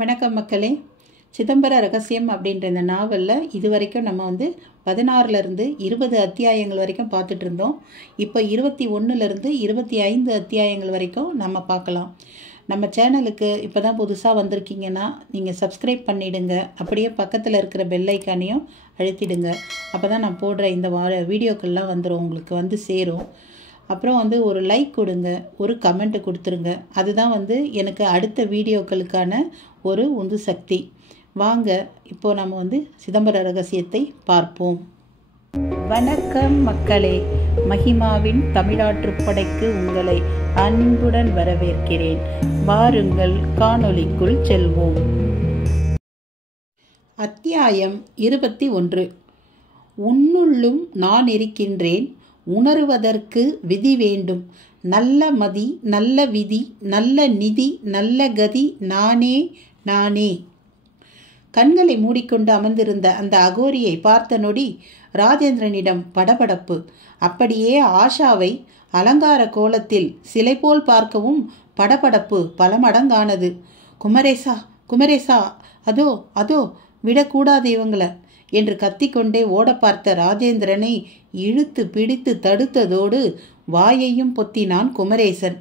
வணக்கம் மக்களே. சிதம்பர ரகசியம் அப்படின்ற இந்த நாவலில் இது வரைக்கும் நம்ம 16லேருந்து 20 அத்தியாயங்கள் வரைக்கும் பார்த்துட்டு இருந்தோம். இப்போ 21லேருந்து 25 அத்தியாயங்கள் வரைக்கும் நம்ம பார்க்கலாம். நம்ம சேனலுக்கு இப்போ தான் புதுசாக வந்திருக்கீங்கன்னா நீங்கள் சப்ஸ்கிரைப் பண்ணிவிடுங்க. அப்படியே பக்கத்தில் இருக்கிற பெல் ஐக்கானையும் அழுத்திடுங்க. அப்போ தான் நான் போடுற இந்த வீடியோக்கள்லாம் வந்துடும், உங்களுக்கு சேரும். அப்புறம் ஒரு லைக் கொடுங்க, ஒரு கமெண்ட் கொடுத்துருங்க. அதுதான் எனக்கு அடுத்த வீடியோக்களுக்கான ஒரு உந்து சக்தி. வாங்க இப்போ நம்ம சிதம்பர ரகசியத்தை பார்ப்போம். வணக்கம் மக்களே. மகிமாவின் தமிழாற்றுப்படைக்கு உங்களை அன்புடன் வரவேற்கிறேன். வாருங்கள், காணொளிக்குள் செல்வோம். அத்தியாயம் 21. உன்னுள்ளும் நான் இருக்கின்றேன், உணர்வதற்கு விதி வேண்டும். நல்ல மதி, நல்ல விதி, நல்ல நிதி, நல்ல கதி நானே நானே. கண்களை மூடிக்கொண்டு அமர்ந்திருந்த அந்த அகோரியை பார்த்த நொடி ராஜேந்திரனிடம் படபடப்பு. அப்படியே ஆஷாவை அலங்கார கோலத்தில் சிலை போல் பார்க்கவும் படபடப்பு பல மடங்கானது. குமரேசா, குமரேசா, அதோ அதோ, விடக்கூடாது இவங்கள என்று கத்திக்கொண்டே ஓட பார்த்த ராஜேந்திரனை இழுத்து பிடித்து தடுத்ததோடு வாயையும் பொத்தினான் குமரேசன்.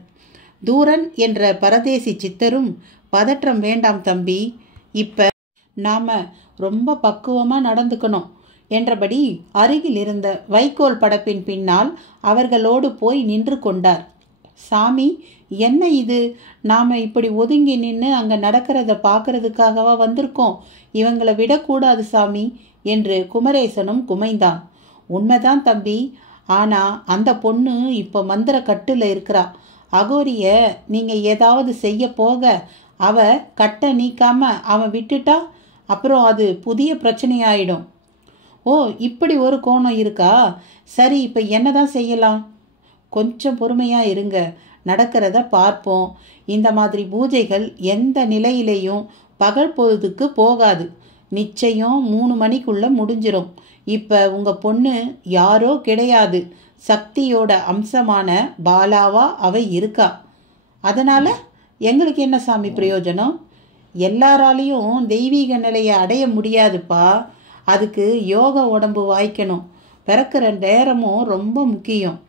தூரன் என்ற பரதேசி சித்தரும், பதற்றம் வேண்டாம் தம்பி, இப்ப நாம ரொம்ப பக்குவமா நடந்துக்கணும் என்றபடி அருகில் இருந்த வைக்கோல் படப்பின் பின்னால் அவர்களோடு போய் நின்று கொண்டார். சாமி, என்ன இது? நாம இப்படி ஒதுங்கி நின்று அங்க நடக்கிறத பார்க்கறதுக்காகவா வந்திருக்கோம்? இவங்களை விடக்கூடாது சாமி என்று குமரேசனும் குமைந்தான். உண்மைதான் தம்பி, ஆனா அந்த பொண்ணு இப்ப மந்திர கட்டுல இருக்கிறா. அகோரிய நீங்க ஏதாவது செய்ய போக அவ கட்டை நீக்காம அவன் விட்டுட்டா அப்புறம் அது புதிய பிரச்சனையாயிடும். ஓ, இப்படி ஒரு கோணம் இருக்கா? சரி, இப்ப என்னதான் செய்யலாம்? கொஞ்சம் பொறுமையா இருங்க, நடக்கிறத பார்ப்போம். இந்த மாதிரி பூஜைகள் எந்த நிலையிலையும் பகல் பொழுதுக்கு போகாது. நிச்சயம் 3 மணிக்குள்ள முடிஞ்சிடும். இப்ப உங்க பொண்ணு யாரோ கிடையாது, சக்தியோட அம்சமான பாலாவா அவ இருக்கா. அதனால எங்களுக்கு என்ன சாமி பிரயோஜனம்? எல்லாராலையும் தெய்வீக நிலையை அடைய முடியாதுப்பா. அதுக்கு யோக உடம்பு வாய்க்கணும். பிறக்கிற நேரமும் ரொம்ப முக்கியம்.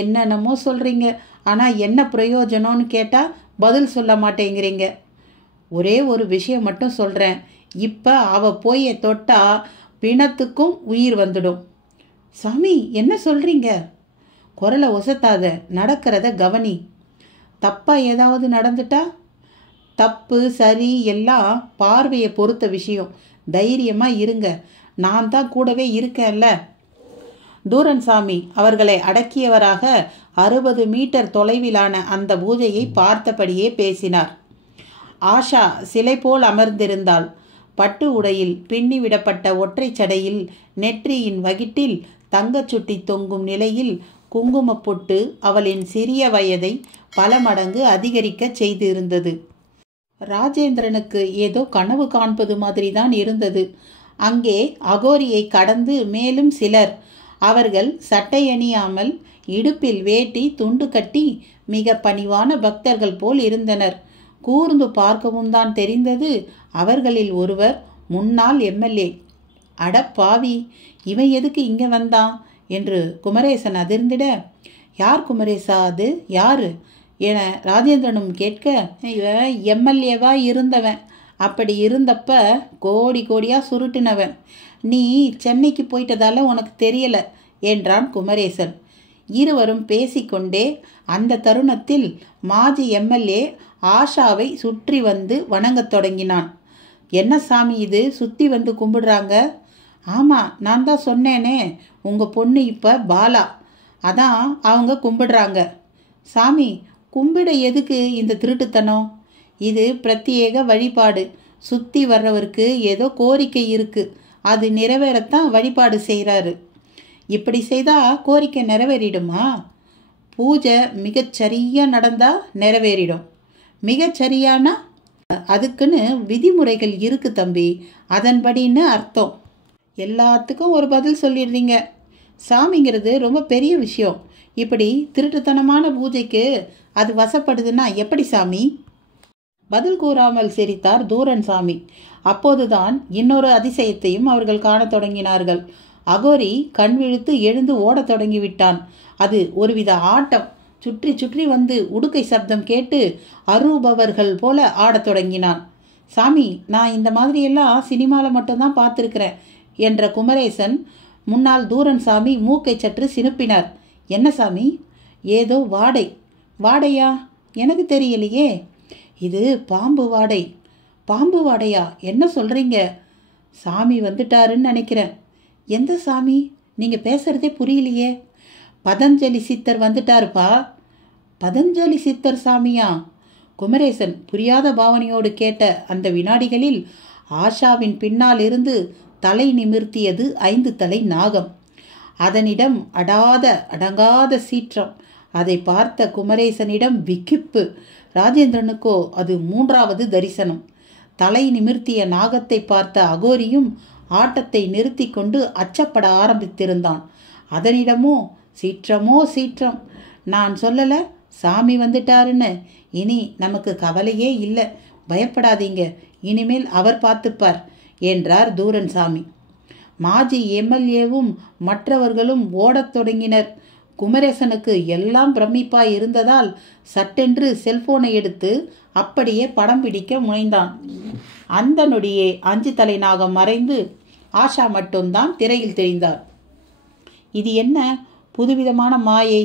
என்னென்னமோ சொல்றீங்க, ஆனா என்ன பிரயோஜனம்னு கேட்டா பதில் சொல்ல மாட்டேங்கிறீங்க. ஒரே ஒரு விஷயம் மட்டும் சொல்றேன். இப்ப அவ போய் தொட்டா பிணத்துக்கும் உயிர் வந்துடும். சாமி, என்ன சொல்றீங்க? குரலை ஒசத்தாத, நடக்கிறத கவனி. தப்பா ஏதாவது நடந்துட்டா? தப்பு சரி எல்லாம் பார்வையை பொறுத்த விஷயம். தைரியமா இருங்க, நான் தான் கூடவே இருக்கேன்ல. தூரன் சாமி அவர்களை அடக்கியவராக 60 மீட்டர் தொலைவிலான அந்த பூஜையை பார்த்தபடியே பேசினார். ஆஷா சிலை போல் அமர்ந்திருந்தாள். பட்டு உடையில் பின்னிவிடப்பட்ட ஒற்றை சடையில் நெற்றியின் வகிட்டில் தங்கச்சுட்டி தொங்கும் நிலையில் குங்குமப் பொட்டு அவளின் சிறிய வயதை பல மடங்கு அதிகரிக்க செய்திருந்தது. ராஜேந்திரனுக்கு ஏதோ கனவு காண்பது மாதிரி தான் இருந்தது. அங்கே அகோரியை கடந்து மேலும் சிலர், அவர்கள் சட்டை அணியாமல் இடுப்பில் வேட்டி துண்டு கட்டி மிக பணிவான பக்தர்கள் போல் இருந்தனர். கூர்ந்து பார்க்கவும் தான் தெரிந்தது, அவர்களில் ஒருவர் முன்னாள் எம்எல்ஏ. அடப்பாவி, இவன் எதுக்கு இங்கே வந்தான் என்று குமரேசன் அதிர்ந்திட, யார் குமரேசா, அது யாரு என ராஜேந்திரனும் கேட்க, இவன் எம்எல்ஏவா இருந்தவன். அப்படி இருந்தப்ப கோடி கோடியா சுருட்டினவன். நீ சென்னைக்கு போயிட்டதால உனக்கு தெரியல என்றான் குமரேசன். இருவரும் பேசிக்கொண்டே அந்த தருணத்தில் மாஜி எம்எல்ஏ ஆஷாவை சுற்றி வந்து வணங்கத் தொடங்கினான். என்ன சாமி இது, சுத்தி வந்து கும்பிடுறாங்க? ஆமா, நான் தான் சொன்னேனே, உங்க பொண்ணு இப்ப பாலா, அதான் அவங்க கும்பிடுறாங்க. சாமி, கும்பிட எதுக்கு இந்த திருட்டுத்தனம்? இது பிரத்யேக வழிபாடு. சுத்தி வர்றவருக்கு ஏதோ கோரிக்கை இருக்கு, அது நிறைவேறத்தான் வழிபாடு செய்கிறாரு. இப்படி செய்தா கோரிக்கை நிறைவேறிடுமா? பூஜை மிகச்சரியா நடந்தா நிறைவேறிடும். மிகச்சரியானா அதுக்குன்னு விதிமுறைகள் இருக்கு தம்பி, அதன்படின்னு அர்த்தம். எல்லாத்துக்கும் ஒரு பதில் சொல்லிடுறீங்க. சாமிங்கிறது ரொம்ப பெரிய விஷயம். இப்படி திருட்டுத்தனமான பூஜைக்கு அது வசப்படுதுன்னா எப்படி சாமி? பதில் கூறாமல் சிரித்தார் தூரன் சாமி. அப்போதுதான் இன்னொரு அதிசயத்தையும் அவர்கள் காணத் தொடங்கினார்கள். அகோரி கண் விழித்து எழுந்து ஓடத் தொடங்கிவிட்டான். அது ஒருவித ஆட்டம். சுற்றி சுற்றி வந்து உடுக்கை சப்தம் கேட்டு அரூபவர்கள் போல ஆடத் தொடங்கினான். சாமி, நான் இந்த மாதிரியெல்லாம் சினிமாவில் மட்டும்தான் பார்த்துருக்கிறேன் என்ற குமரேசன் முன்னால் தூரன் சாமி மூக்கை சற்று சினுப்பினார். என்ன சாமி? ஏதோ வாடை. வாடையா? எனக்கு தெரியலையே. இது பாம்பு வாடை. பாம்பு வாடையா? என்ன சொல்றீங்க? சாமி வந்துட்டாருன்னு நினைக்கிறேன். எந்த சாமி? நீங்க பேசுறதே புரியலையே. பதஞ்சலி சித்தர் வந்துட்டாருப்பா. பதஞ்சலி சித்தர் சாமியா? குமரேசன் புரியாத பாவனையோடு கேட்ட அந்த வினாடிகளில் ஆஷாவின் பின்னால் இருந்து தலை நிமிர்த்தியது 5 தலை நாகம். அதனிடம் அடங்காத சீற்றம். அதை பார்த்த குமரேசனிடம் விக்கிப்பு. ராஜேந்திரனுக்கோ அது 3வது தரிசனம். தலை நிமிர்த்திய நாகத்தை பார்த்த அகோரியும் ஆட்டத்தை நிறுத்தி கொண்டு அச்சப்பட ஆரம்பித்திருந்தான். அதனிடமோ சீற்றம். நான் சொல்லல சாமி வந்துட்டாருன்னு. இனி நமக்கு கவலையே இல்லை. பயப்படாதீங்க, இனிமேல் அவர் பார்த்துப்பார் என்றார் தூரன் சாமி. மாஜி எம்எல்ஏவும் மற்றவர்களும் ஓடத் தொடங்கினர். குமரேசனுக்கு எல்லாம் பிரமிப்பாய் இருந்ததால் சட்டென்று செல்போனை எடுத்து அப்படியே படம் பிடிக்க முனைந்தான். அந்த நொடியே 5 தலை நாகம் மறைந்து ஆஷா மட்டும்தான் திரையில் தெரிந்தார். இது என்ன புதுவிதமான மாயை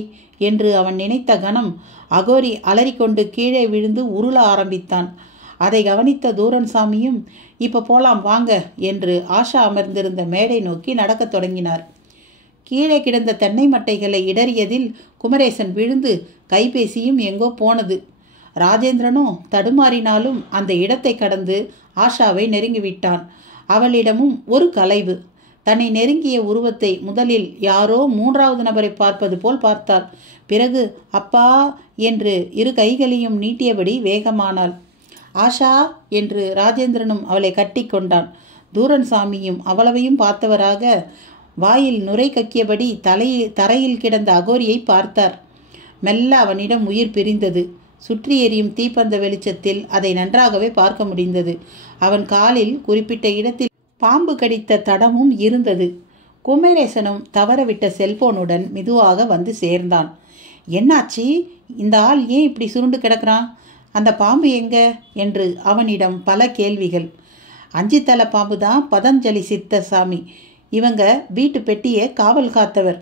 என்று அவன் நினைத்த கணம் அகோரி அலறிக்கொண்டு கீழே விழுந்து உருள ஆரம்பித்தான். அதை கவனித்த தூரன் சாமியும் இப்போ போலாம் வாங்க என்று ஆஷா அமர்ந்திருந்த மேடை நோக்கி நடக்கத் தொடங்கினார். கீழே கிடந்த தென்னை மட்டைகளை இடறியதில் குமரேசன் விழுந்து கைபேசியும் எங்கோ போனது. ராஜேந்திரனோ தடுமாறினாலும் அந்த இடத்தை கடந்து ஆஷாவை நெருங்கிவிட்டான். அவளிடமும் ஒரு கலைவு. தன்னை நெருங்கிய உருவத்தை முதலில் யாரோ 3வது நபரை பார்ப்பது போல் பார்த்தாள். பிறகு அப்பா என்று 2 கைகளையும் நீட்டியபடி வேகமானாள். ஆஷா என்று ராஜேந்திரனும் அவளை கட்டி கொண்டான். தூரன் சாமியும் அவ்வளவையும் பார்த்தவராக வாயில் நுரை கக்கியபடி தரையில் கிடந்த அகோரியை பார்த்தார். மெல்ல அவனிடம் உயிர் பிரிந்தது. சுற்றி எரியும் தீப்பந்த வெளிச்சத்தில் அதை நன்றாகவே பார்க்க முடிந்தது. அவன் காலில் குறிப்பிட்ட இடத்தில் பாம்பு கடித்த தடமும் இருந்தது. குமரேசனும் தவறவிட்ட செல்போனுடன் மெதுவாக வந்து சேர்ந்தான். என்னாச்சு? இந்த ஆள் ஏன் இப்படி சுருண்டு கிடக்கிறான்? அந்த பாம்பு எங்க என்று அவனிடம் பல கேள்விகள். 5 தலை பாம்பு தான் பதஞ்சலி சித்தர் சாமி. இவங்க வீட்டு பெட்டியை காவல் காத்தவர்.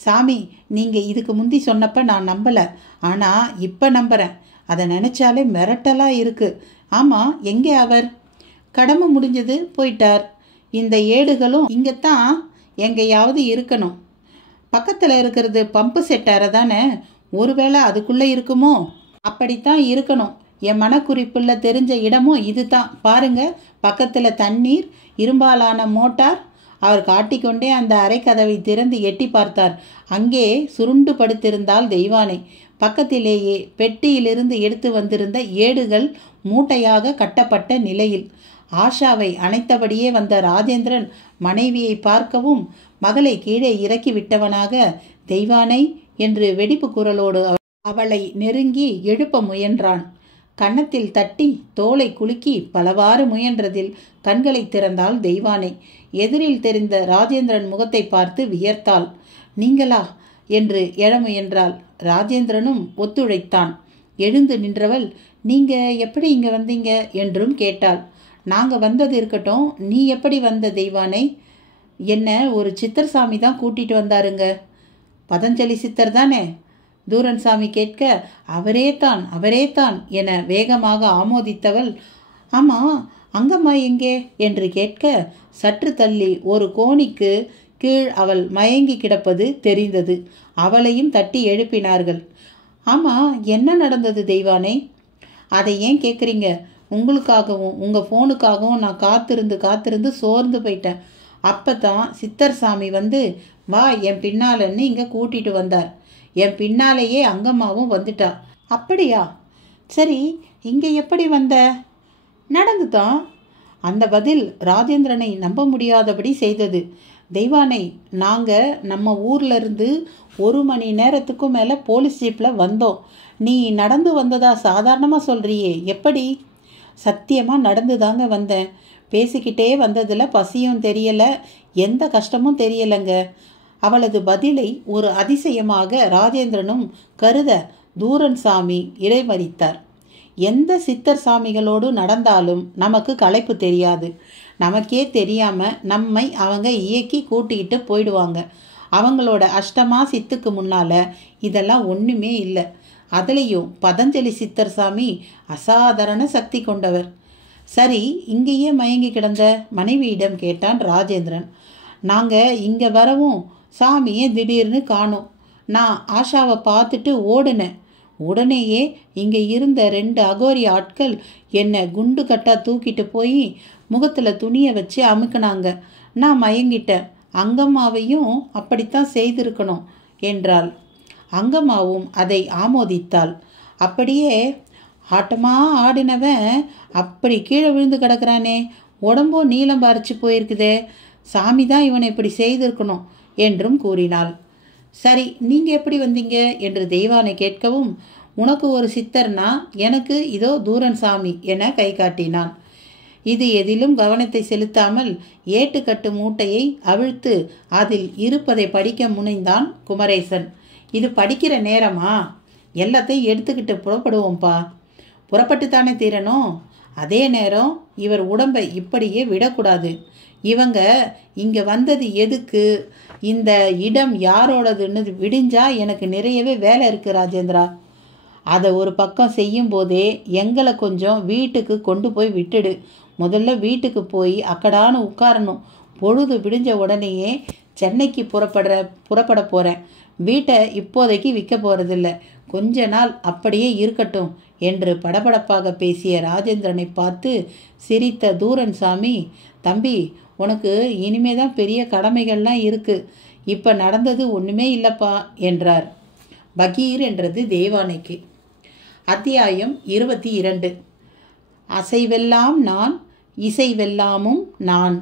சாமி, நீங்கள் இதுக்கு முந்தி சொன்னப்ப நான் நம்பலை, ஆனால் இப்போ நம்புகிறேன். அதை நினச்சாலே மிரட்டலாக இருக்குது. ஆமாம், எங்கே அவர்? கடமை முடிஞ்சது, போயிட்டார். இந்த ஏடுகளும் இங்கேத்தான் எங்கேயாவது இருக்கணும். பக்கத்தில் இருக்கிறது பம்பு செட் அறை தானே? ஒருவேளை அதுக்குள்ளே இருக்குமோ? அப்படித்தான் இருக்கணும். என் மனக்குறிப்புள்ள தெரிஞ்ச இடமும் இது தான். பாருங்க, பக்கத்தில் தண்ணீர், இரும்பாலான மோட்டார். அவர் காட்டிக்கொண்டே அந்த அறை கதவை திறந்து எட்டி பார்த்தார். அங்கே சுருண்டு படுத்திருந்தால் தெய்வானை. பக்கத்திலேயே பெட்டியிலிருந்து எடுத்து வந்திருந்த ஏடுகள் மூட்டையாக கட்டப்பட்ட நிலையில். ஆஷாவை அணைத்தபடியே வந்த ராஜேந்திரன் மனைவியை பார்க்கவும் மகளை கீழே இறக்கி விட்டவனாக தெய்வானை என்று வெடிப்பு குரலோடு அவளை நெருங்கி எழுப்ப முயன்றான். கன்னத்தில் தட்டி தோலை குலுக்கி பலவாறு முயன்றதில் கண்களை திறந்தாள் தெய்வானை. எதிரில் தெரிந்த ராஜேந்திரன் முகத்தை பார்த்து வியர்த்தாள். நீங்களா என்று எழ முயன்றாள். ராஜேந்திரனும் ஒத்துழைத்தான். எழுந்து நின்றவள், நீங்க எப்படி இங்க வந்தீங்க என்றும் கேட்டாள். நாங்க வந்தது இருக்கட்டும், நீ எப்படி வந்த தெய்வானை? என்ன ஒரு சித்தர் சாமி தான் கூட்டிட்டு வந்தாருங்க. பதஞ்சலி சித்தர் தானே? தூரன் சாமி கேட்க, அவரே தான் என வேகமாக ஆமோதித்தவள், ஆமா அங்கம்மா எங்கே என்று கேட்க, சற்று தள்ளி ஒரு கோணிக்கு கீழ் அவள் மயங்கி கிடப்பது தெரிந்தது. அவளையும் தட்டி எழுப்பினார்கள். ஆமா, என்ன நடந்தது தெய்வானை? அதை ஏன் கேட்குறீங்க? உங்களுக்காகவும் உங்கள் ஃபோனுக்காகவும் நான் காத்திருந்து சோர்ந்து போயிட்டேன். அப்போ தான் சித்தர் சாமி வந்து வா என் பின்னாலன்னு இங்கே கூட்டிகிட்டு வந்தார். என் பின்னாலேயே அங்கம்மாவும் வந்துட்டா. அப்படியா? சரி, இங்கே எப்படி வந்த? நடந்து தான். அந்த பதில் ராஜேந்திரனை நம்ப முடியாதபடி செய்தது. தெய்வானை, நாங்கள் நம்ம ஊர்ல இருந்து 1 மணி நேரத்துக்கும் மேலே போலீஸ் ஜீப்பில் வந்தோம். நீ நடந்து வந்ததா சாதாரணமாக சொல்கிறியே, எப்படி? சத்தியமாக நடந்து தாங்க வந்தேன். பேசிக்கிட்டே வந்ததில் பசியும் தெரியலை, எந்த கஷ்டமும் தெரியலைங்க. அவளது பதிலை ஒரு அதிசயமாக ராஜேந்திரனும் கருத தூரன் சாமி இடைமறித்தார். எந்த சித்தர் சாமிகளோடு நடந்தாலும் நமக்கு களைப்பு தெரியாது. நமக்கே தெரியாமல் நம்மை அவங்க இயக்கி கூட்டிக்கிட்டு போயிடுவாங்க. அவங்களோட அஷ்டமா சித்துக்கு முன்னால் இதெல்லாம் ஒன்றுமே இல்லை. அதுலேயும் பதஞ்சலி சித்தர் சாமி அசாதாரண சக்தி கொண்டவர். சரி, இங்கேயே மயங்கி கிடந்த மனைவியிடம் கேட்டான் ராஜேந்திரன். நாங்கள் இங்கே வரவும் சாமியை திடீர்னு காணோம். நான் ஆஷாவை பார்த்துட்டு ஓடினேன். உடனேயே இங்கே இருந்த 2 அகோரி ஆட்கள் என்னை குண்டு கட்டா தூக்கிட்டு போய் முகத்தில் துணியை வச்சு அமுக்குனாங்க. நான் மயங்கிட்டேன். அங்கம்மாவையும் அப்படித்தான் செய்திருக்கணும் என்றாள். அங்கம்மாவும் அதை ஆமோதித்தாள். அப்படியே ஆட்டமா ஆடினவன் அப்படி கீழே விழுந்து கிடக்கிறானே, உடம்போ நீளம் பறிச்சு போயிருக்குதே, சாமி தான் இவனை இப்படி செய்திருக்கணும் என்றும் கூறினாள். சரி, நீங்கள் எப்படி வந்தீங்க என்று தெய்வானை கேட்கவும், உனக்கு ஒரு சித்தர்னா எனக்கு இதோ தூரன் சாமி என கை காட்டினான். இது எதிலும் கவனத்தை செலுத்தாமல் ஏட்டுக்கட்டு மூட்டையை அவிழ்த்து அதில் இருப்பதை படிக்க முனைந்தான் குமரேசன். இது படிக்கிற நேரமா? எல்லாத்தையும் எடுத்துக்கிட்டு புறப்படுவோம்ப்பா. புறப்பட்டுத்தானே தீரணும். அதே நேரம் இவர் உடம்பை இப்படியே விடக்கூடாது. இவங்க இங்கே வந்தது எதுக்கு, இந்த இடம் யாரோடதுன்னு விடிஞ்சா எனக்கு நிறையவே வேலை இருக்குது ராஜேந்திரா. அதை ஒரு பக்கம் செய்யும் போதே எங்களை கொஞ்சம் வீட்டுக்கு கொண்டு போய் விட்டுடு. முதல்ல வீட்டுக்கு போய் அக்கடான்னு உட்காரணும். பொழுது விடிஞ்ச உடனேயே சென்னைக்கு புறப்பட போகிறேன். வீட்டை இப்போதைக்கு விற்க போகிறதில்ல. கொஞ்ச நாள் அப்படியே இருக்கட்டும் என்று படபடப்பாக பேசிய ராஜேந்திரனை பார்த்து சிரித்த தூரன் சாமி, தம்பி, உனக்கு இனிமே தான் பெரிய கடமைகள்லாம் இருக்குது. இப்போ நடந்தது ஒன்றுமே இல்லைப்பா என்றார். பகீர் என்றது தேவானைக்கு. அத்தியாயம் 22. அசைவெல்லாம் நான், இசைவெல்லாமும் நான்.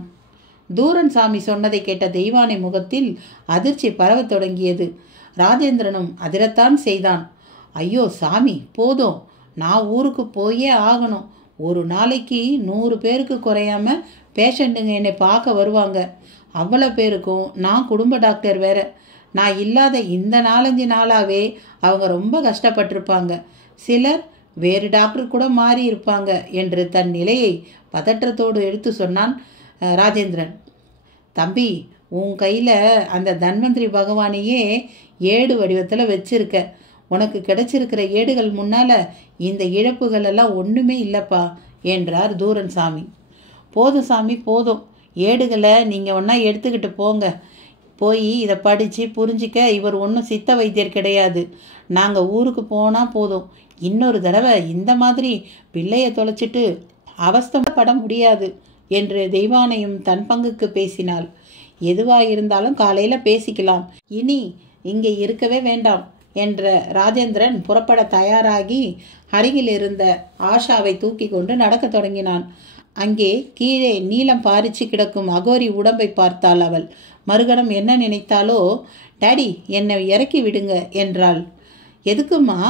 தூரன் சாமி சொன்னதை கேட்ட தெய்வானை முகத்தில் அதிர்ச்சி பரவத் தொடங்கியது. ராஜேந்திரனும் அதிரத்தான் செய்தான். ஐயோ சாமி, போதும், நான் ஊருக்கு போயே ஆகணும். ஒரு நாளைக்கு 100 பேருக்கு குறையாம பேஷண்ட்டுங்க என்னை பார்க்க வருவாங்க. அவ்வளோ பேருக்கும் நான் குடும்ப டாக்டர் வேற. நான் இல்லாத இந்த 4-5 நாளாகவே அவங்க ரொம்ப கஷ்டப்பட்டிருப்பாங்க. சிலர் வேறு டாக்டர் கூட மாறி இருப்பாங்க என்று தன் நிலையை பதற்றத்தோடு எடுத்து சொன்னான் ராஜேந்திரன். தம்பி, உன் கையில் அந்த தன்வந்திரி பகவானையே ஏடு வடிவத்தில் வச்சிருக்க. உனக்கு கிடைச்சிருக்கிற ஏடுகள் முன்னால் இந்த இழப்புகள் எல்லாம் ஒன்றுமே இல்லைப்பா என்றார் தூரன் சாமி. போதும் சாமி, போதும். ஏடுகளை நீங்கள் ஒன்றா எடுத்துக்கிட்டு போங்க. போய் இதை படித்து புரிஞ்சிக்க இவர் ஒன்றும் சித்த வைத்தியர் கிடையாது. நாங்கள் ஊருக்கு போனால் போதும். இன்னொரு தடவை இந்த மாதிரி பிள்ளையை தொலைச்சிட்டு அவஸ்தப்பட முடியாது என்று தெய்வானையும் தன் பங்குக்கு பேசினாள். எதுவாயிருந்தாலும் காலையில் பேசிக்கலாம், இனி இங்கே இருக்கவே வேண்டாம் என்ற ராஜேந்திரன் புறப்பட தயாராகி அருகில் இருந்த ஆஷாவை தூக்கி கொண்டு நடக்க தொடங்கினான். அங்கே கீழே நீளம் பாரிச்சு கிடக்கும் அகோரி உடம்பை பார்த்தாள் அவள். மறுகணம் என்ன நினைத்தாலோ, டாடி என்னை இறக்கி விடுங்க என்றாள். எதுக்குமா?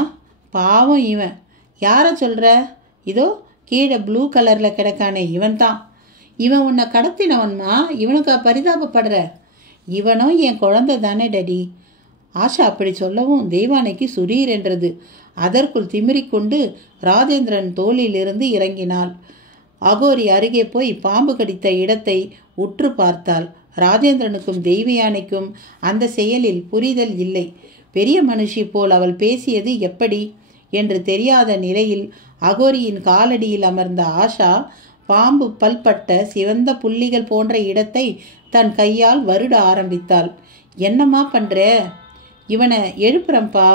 பாவம் இவன். யாரை சொல்கிற? இதோ கீழே ப்ளூ கலரில் கிடக்கானே, இவன் தான். இவன் உன்னை கடத்தினவன்மா, இவனுக்கா பரிதாபப்படுற? இவனும் என் குழந்தை தானே டாடி. ஆஷா அப்படி சொல்லவும் தெய்வானைக்கு சுரீர் என்றது. அதற்குள் திமிரிக்கொண்டு ராஜேந்திரன் தோளிலிருந்து இறங்கினாள். அகோரி அருகே போய் பாம்பு கடித்த இடத்தை உற்று பார்த்தாள். ராஜேந்திரனுக்கும் தெய்வயானைக்கும் அந்த செயலில் புரிதல் இல்லை. பெரிய மனுஷி போல் அவள் பேசியது எப்படி என்று தெரியாத நிலையில் அகோரியின் காலடியில் அமர்ந்த ஆஷா பாம்பு பல்பட்ட சிவந்த புள்ளிகள் போன்ற இடத்தை தன் கையால் வருட ஆரம்பித்தாள். என்னம்மா பண்ற? இவனை எழுப்புறம்பா.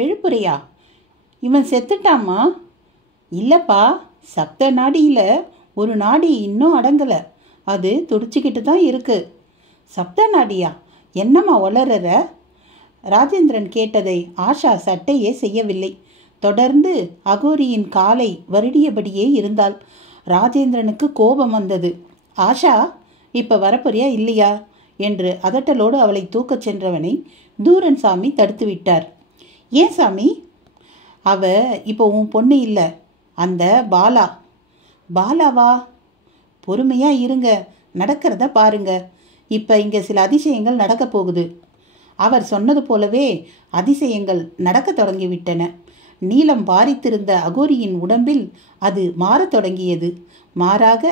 எழுப்புறியா? இவன் செத்துட்டாமா? இல்லைப்பா, சப்த நாடியில் ஒரு நாடி இன்னும் அடங்கலை. அது துடிச்சிக்கிட்டு தான் இருக்கு. சப்த நாடியா? என்னம்மா வளர்ற? ராஜேந்திரன் கேட்டதை ஆஷா சட்டையே செய்யவில்லை. தொடர்ந்து அகோரியின் காலை வருடியபடியே இருந்தாள். ராஜேந்திரனுக்கு கோபம் வந்தது. ஆஷா, இப்போ வரப்போறியா இல்லையா என்று அதட்டலோடு அவளை தூக்கச் சென்றவனை தூரன் சாமி தடுத்து விட்டார். ஏன் சாமி? அவ இப்போ உன் பொண்ணு இல்லை, அந்த பாலா. பாலாவா? பொறுமையா இருங்க, நடக்கிறத பாருங்க. இப்போ இங்கே சில அதிசயங்கள் நடக்க போகுது. அவர் சொன்னது போலவே அதிசயங்கள் நடக்க தொடங்கிவிட்டன. நீலம் பாரித்திருந்த அகோரியின் உடம்பில் அது மாறத் தொடங்கியது. மாறாக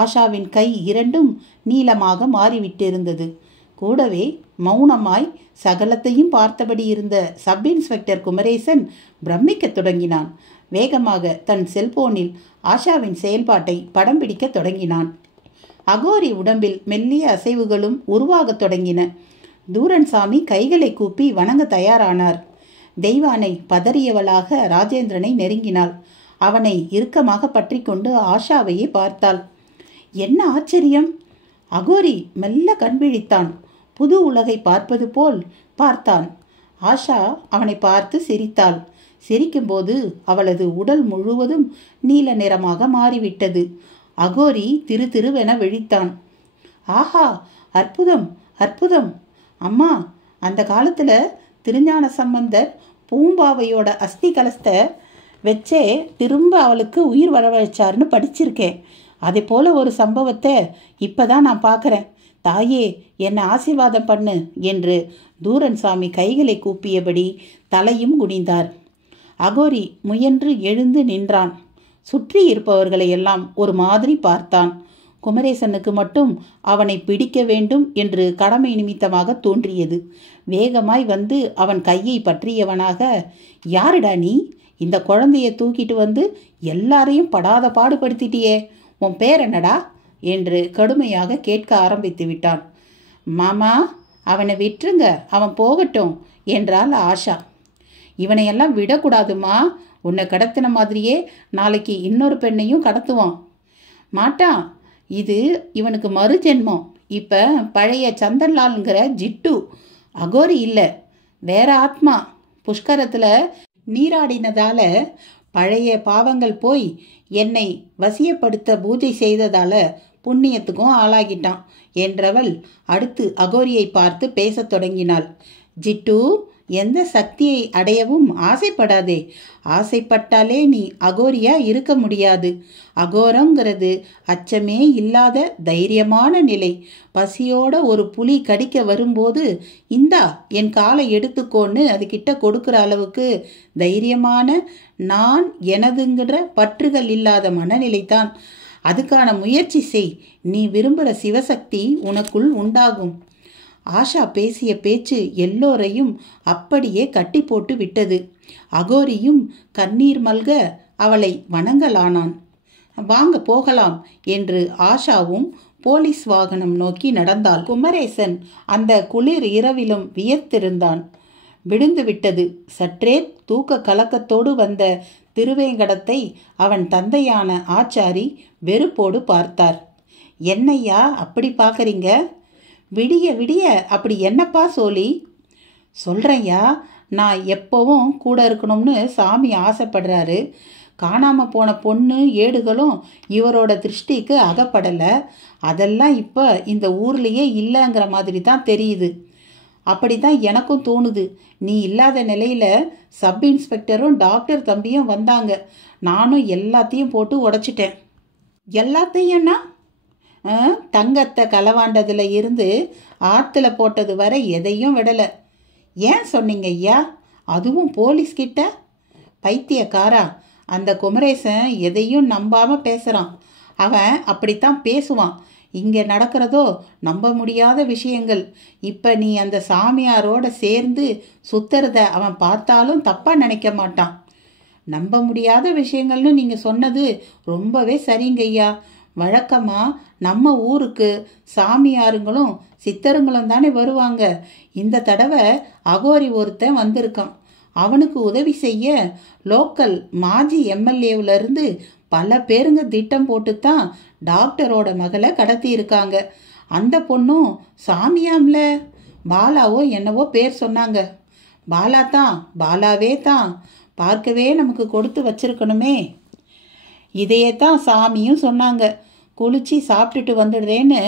ஆஷாவின் கை இரண்டும் நீளமாக மாறிவிட்டிருந்தது. கூடவே மௌனமாய் சகலத்தையும் பார்த்தபடி இருந்த சப் இன்ஸ்பெக்டர் குமரேசன் பிரமிக்கத் தொடங்கினான். வேகமாக தன் செல்போனில் ஆஷாவின் செயல்பாட்டை படம் பிடிக்க தொடங்கினான். அகோரி உடம்பில் மெல்லிய அசைவுகளும் உருவாகத் தொடங்கின. தூரன்சாமி கைகளை கூப்பி வணங்க தயாரானார். தெய்வானை பதறியவளாக ராஜேந்திரனை நெருங்கினாள். அவனை இறுக்கமாக பற்றி கொண்டு ஆஷாவையே பார்த்தாள். என்ன ஆச்சரியம்! அகோரி மெல்ல கண்விழித்தான். புது உலகை பார்ப்பது போல் பார்த்தான். ஆஷா அவனை பார்த்து சிரித்தாள். சிரிக்கும்போது அவளது உடல் முழுவதும் நீல நிறமாக மாறிவிட்டது. அகோரி திரு திருவென விழித்தான். ஆஹா, அற்புதம் அற்புதம்! அம்மா, அந்த காலத்தில் திருஞான சம்பந்தர் பூம்பாவையோட அஸ்தி கலசத்தை வச்சே திரும்ப அவளுக்கு உயிர் வரவழைச்சார்னு படிச்சிருக்கேன். அதே போல் ஒரு சம்பவத்தை இப்போ தான் நான் பார்க்குறேன். தாயே, என்னை ஆசீர்வாதம் பண்ணு என்று தூரன்சாமி கைகளை கூப்பியபடி தலையும் குனிந்தார். அகோரி முயன்று எழுந்து நின்றான். சுற்றி இருப்பவர்களை எல்லாம் ஒரு மாதிரி பார்த்தான். குமரேசனுக்கு மட்டும் அவனை பிடிக்க வேண்டும் என்று கடமை நிமித்தமாக தோன்றியது. வேகமாய் வந்து அவன் கையை பற்றியவனாக, யாருடா நீ? இந்த குழந்தைய தூக்கிட்டு வந்து எல்லாரையும் படாத பாடுபடுத்திட்டியே, உன் பேர் என்னடா என்று கடுமையாக கேட்க ஆரம்பித்து விட்டான். மாமா, அவனை விட்டுருங்க, அவன் போகட்டும் என்றாள் ஆஷா. இவனையெல்லாம் விடக்கூடாதுமா, உன்னை கடத்தின மாதிரியே நாளைக்கு இன்னொரு பெண்ணையும் கடத்துவான். மாட்டான், இது இவனுக்கு மறு ஜென்மம். இப்போ பழைய சந்தன்லால்ங்கிற ஜிட்டு அகோரி இல்லை, வேற ஆத்மா. புஷ்கரத்தில் நீராடினதால பழைய பாவங்கள் போய் என்னை வசியப்படுத்த பூஜை செய்ததால புண்ணியத்துக்கும் ஆளாகிட்டான் என்றவள் அடுத்து அகோரியை பார்த்து பேசத் தொடங்கினாள். ஜிட்டு, எந்த சக்தியை அடையவும் ஆசைப்படாதே. ஆசைப்பட்டாலே நீ அகோரியா இருக்க முடியாது. அகோரங்கிறது அச்சமே இல்லாத தைரியமான நிலை. பசியோட ஒரு புலி கடிக்க வரும்போது இந்தா என் காலை எடுத்துக்கோன்னு அதுகிட்ட கொடுக்குற அளவுக்கு தைரியமான, நான் எனதுங்கிற பற்றுகள் இல்லாத மனநிலை தான். அதுக்கான முயற்சி செய். நீ விரும்புகிற சிவசக்தி உனக்குள் உண்டாகும். ஆஷா பேசிய பேச்சு எல்லோரையும் அப்படியே கட்டி போட்டு விட்டது. அகோரியும் கண்ணீர் மல்க அவளை வணங்கலானான். வாங்க போகலாம் என்று ஆஷாவும் போலீஸ் வாகனம் நோக்கி நடந்தாள். குமரேசன் அந்த குளிர் இரவிலும் வியர்த்திருந்தான். விழுந்து விட்டது. சற்றே தூக்க கலக்கத்தோடு வந்த திருவேங்கடத்தை அவன் தந்தையான ஆச்சாரி வெறுப்போடு பார்த்தார். என்னையா அப்படி பார்க்குறீங்க? விடிய விடிய அப்படி என்னப்பா சோலி? சொல்கிறேன்யா, நான் எப்போவும் கூட இருக்கணும்னு சாமி ஆசைப்படுறாரு. காணாமல் போன பொண்ணு ஏடுகளும் இவரோட திருஷ்டிக்கு அகப்படலை. அதெல்லாம் இப்போ இந்த ஊர்லேயே இல்லைங்கிற மாதிரி தான் தெரியுது. அப்படி தான் எனக்கும் தோணுது. நீ இல்லாத நிலையில் சப் இன்ஸ்பெக்டரும் டாக்டர் தம்பியும் வந்தாங்க. நானும் எல்லாத்தையும் போட்டு உடைச்சிட்டேன். எல்லாத்தையும்னா? தங்கத்தை களவாண்டதில் இருந்து ஆற்றுல போட்டது வரை எதையும் விடலை. ஏன் சொன்னீங்க ஐயா? அதுவும் போலீஸ்கிட்ட? பைத்தியக்காரா, அந்த குமரேசன் எதையும் நம்பாமல் பேசுகிறான். அவன் அப்படித்தான் பேசுவான். இங்கே நடக்கிறதோ நம்ப முடியாத விஷயங்கள். இப்போ நீ அந்த சாமியாரோட சேர்ந்து சுத்துறத அவன் பார்த்தாலும் தப்பாக நினைக்க மாட்டான். நம்ப முடியாத விஷயங்கள்னு நீங்கள் சொன்னது ரொம்பவே சரிங்கய்யா. வழக்கமாக நம்ம ஊருக்கு சாமியாருங்களும் சித்தருங்களும் தானே வருவாங்க. இந்த தடவை அகோரி ஒருத்தன் வந்திருக்கான். அவனுக்கு உதவி செய்ய லோக்கல் மாஜி எம்எல்ஏவிலேருந்து பல பேருங்க திட்டம் போட்டு தான் டாக்டரோட மகளை கடத்தி இருக்காங்க. அந்த பொண்ணும் சாமியாம்ல, பாலாவோ என்னவோ பேர் சொன்னாங்க. பாலா தான், பாலாவே தான். பார்க்கவே நமக்கு கொடுத்து வச்சிருக்கணுமே. இதையே தான் சாமியும் சொன்னாங்க. குளிச்சு சாப்பிட்டுட்டு வந்துடுறேன்னு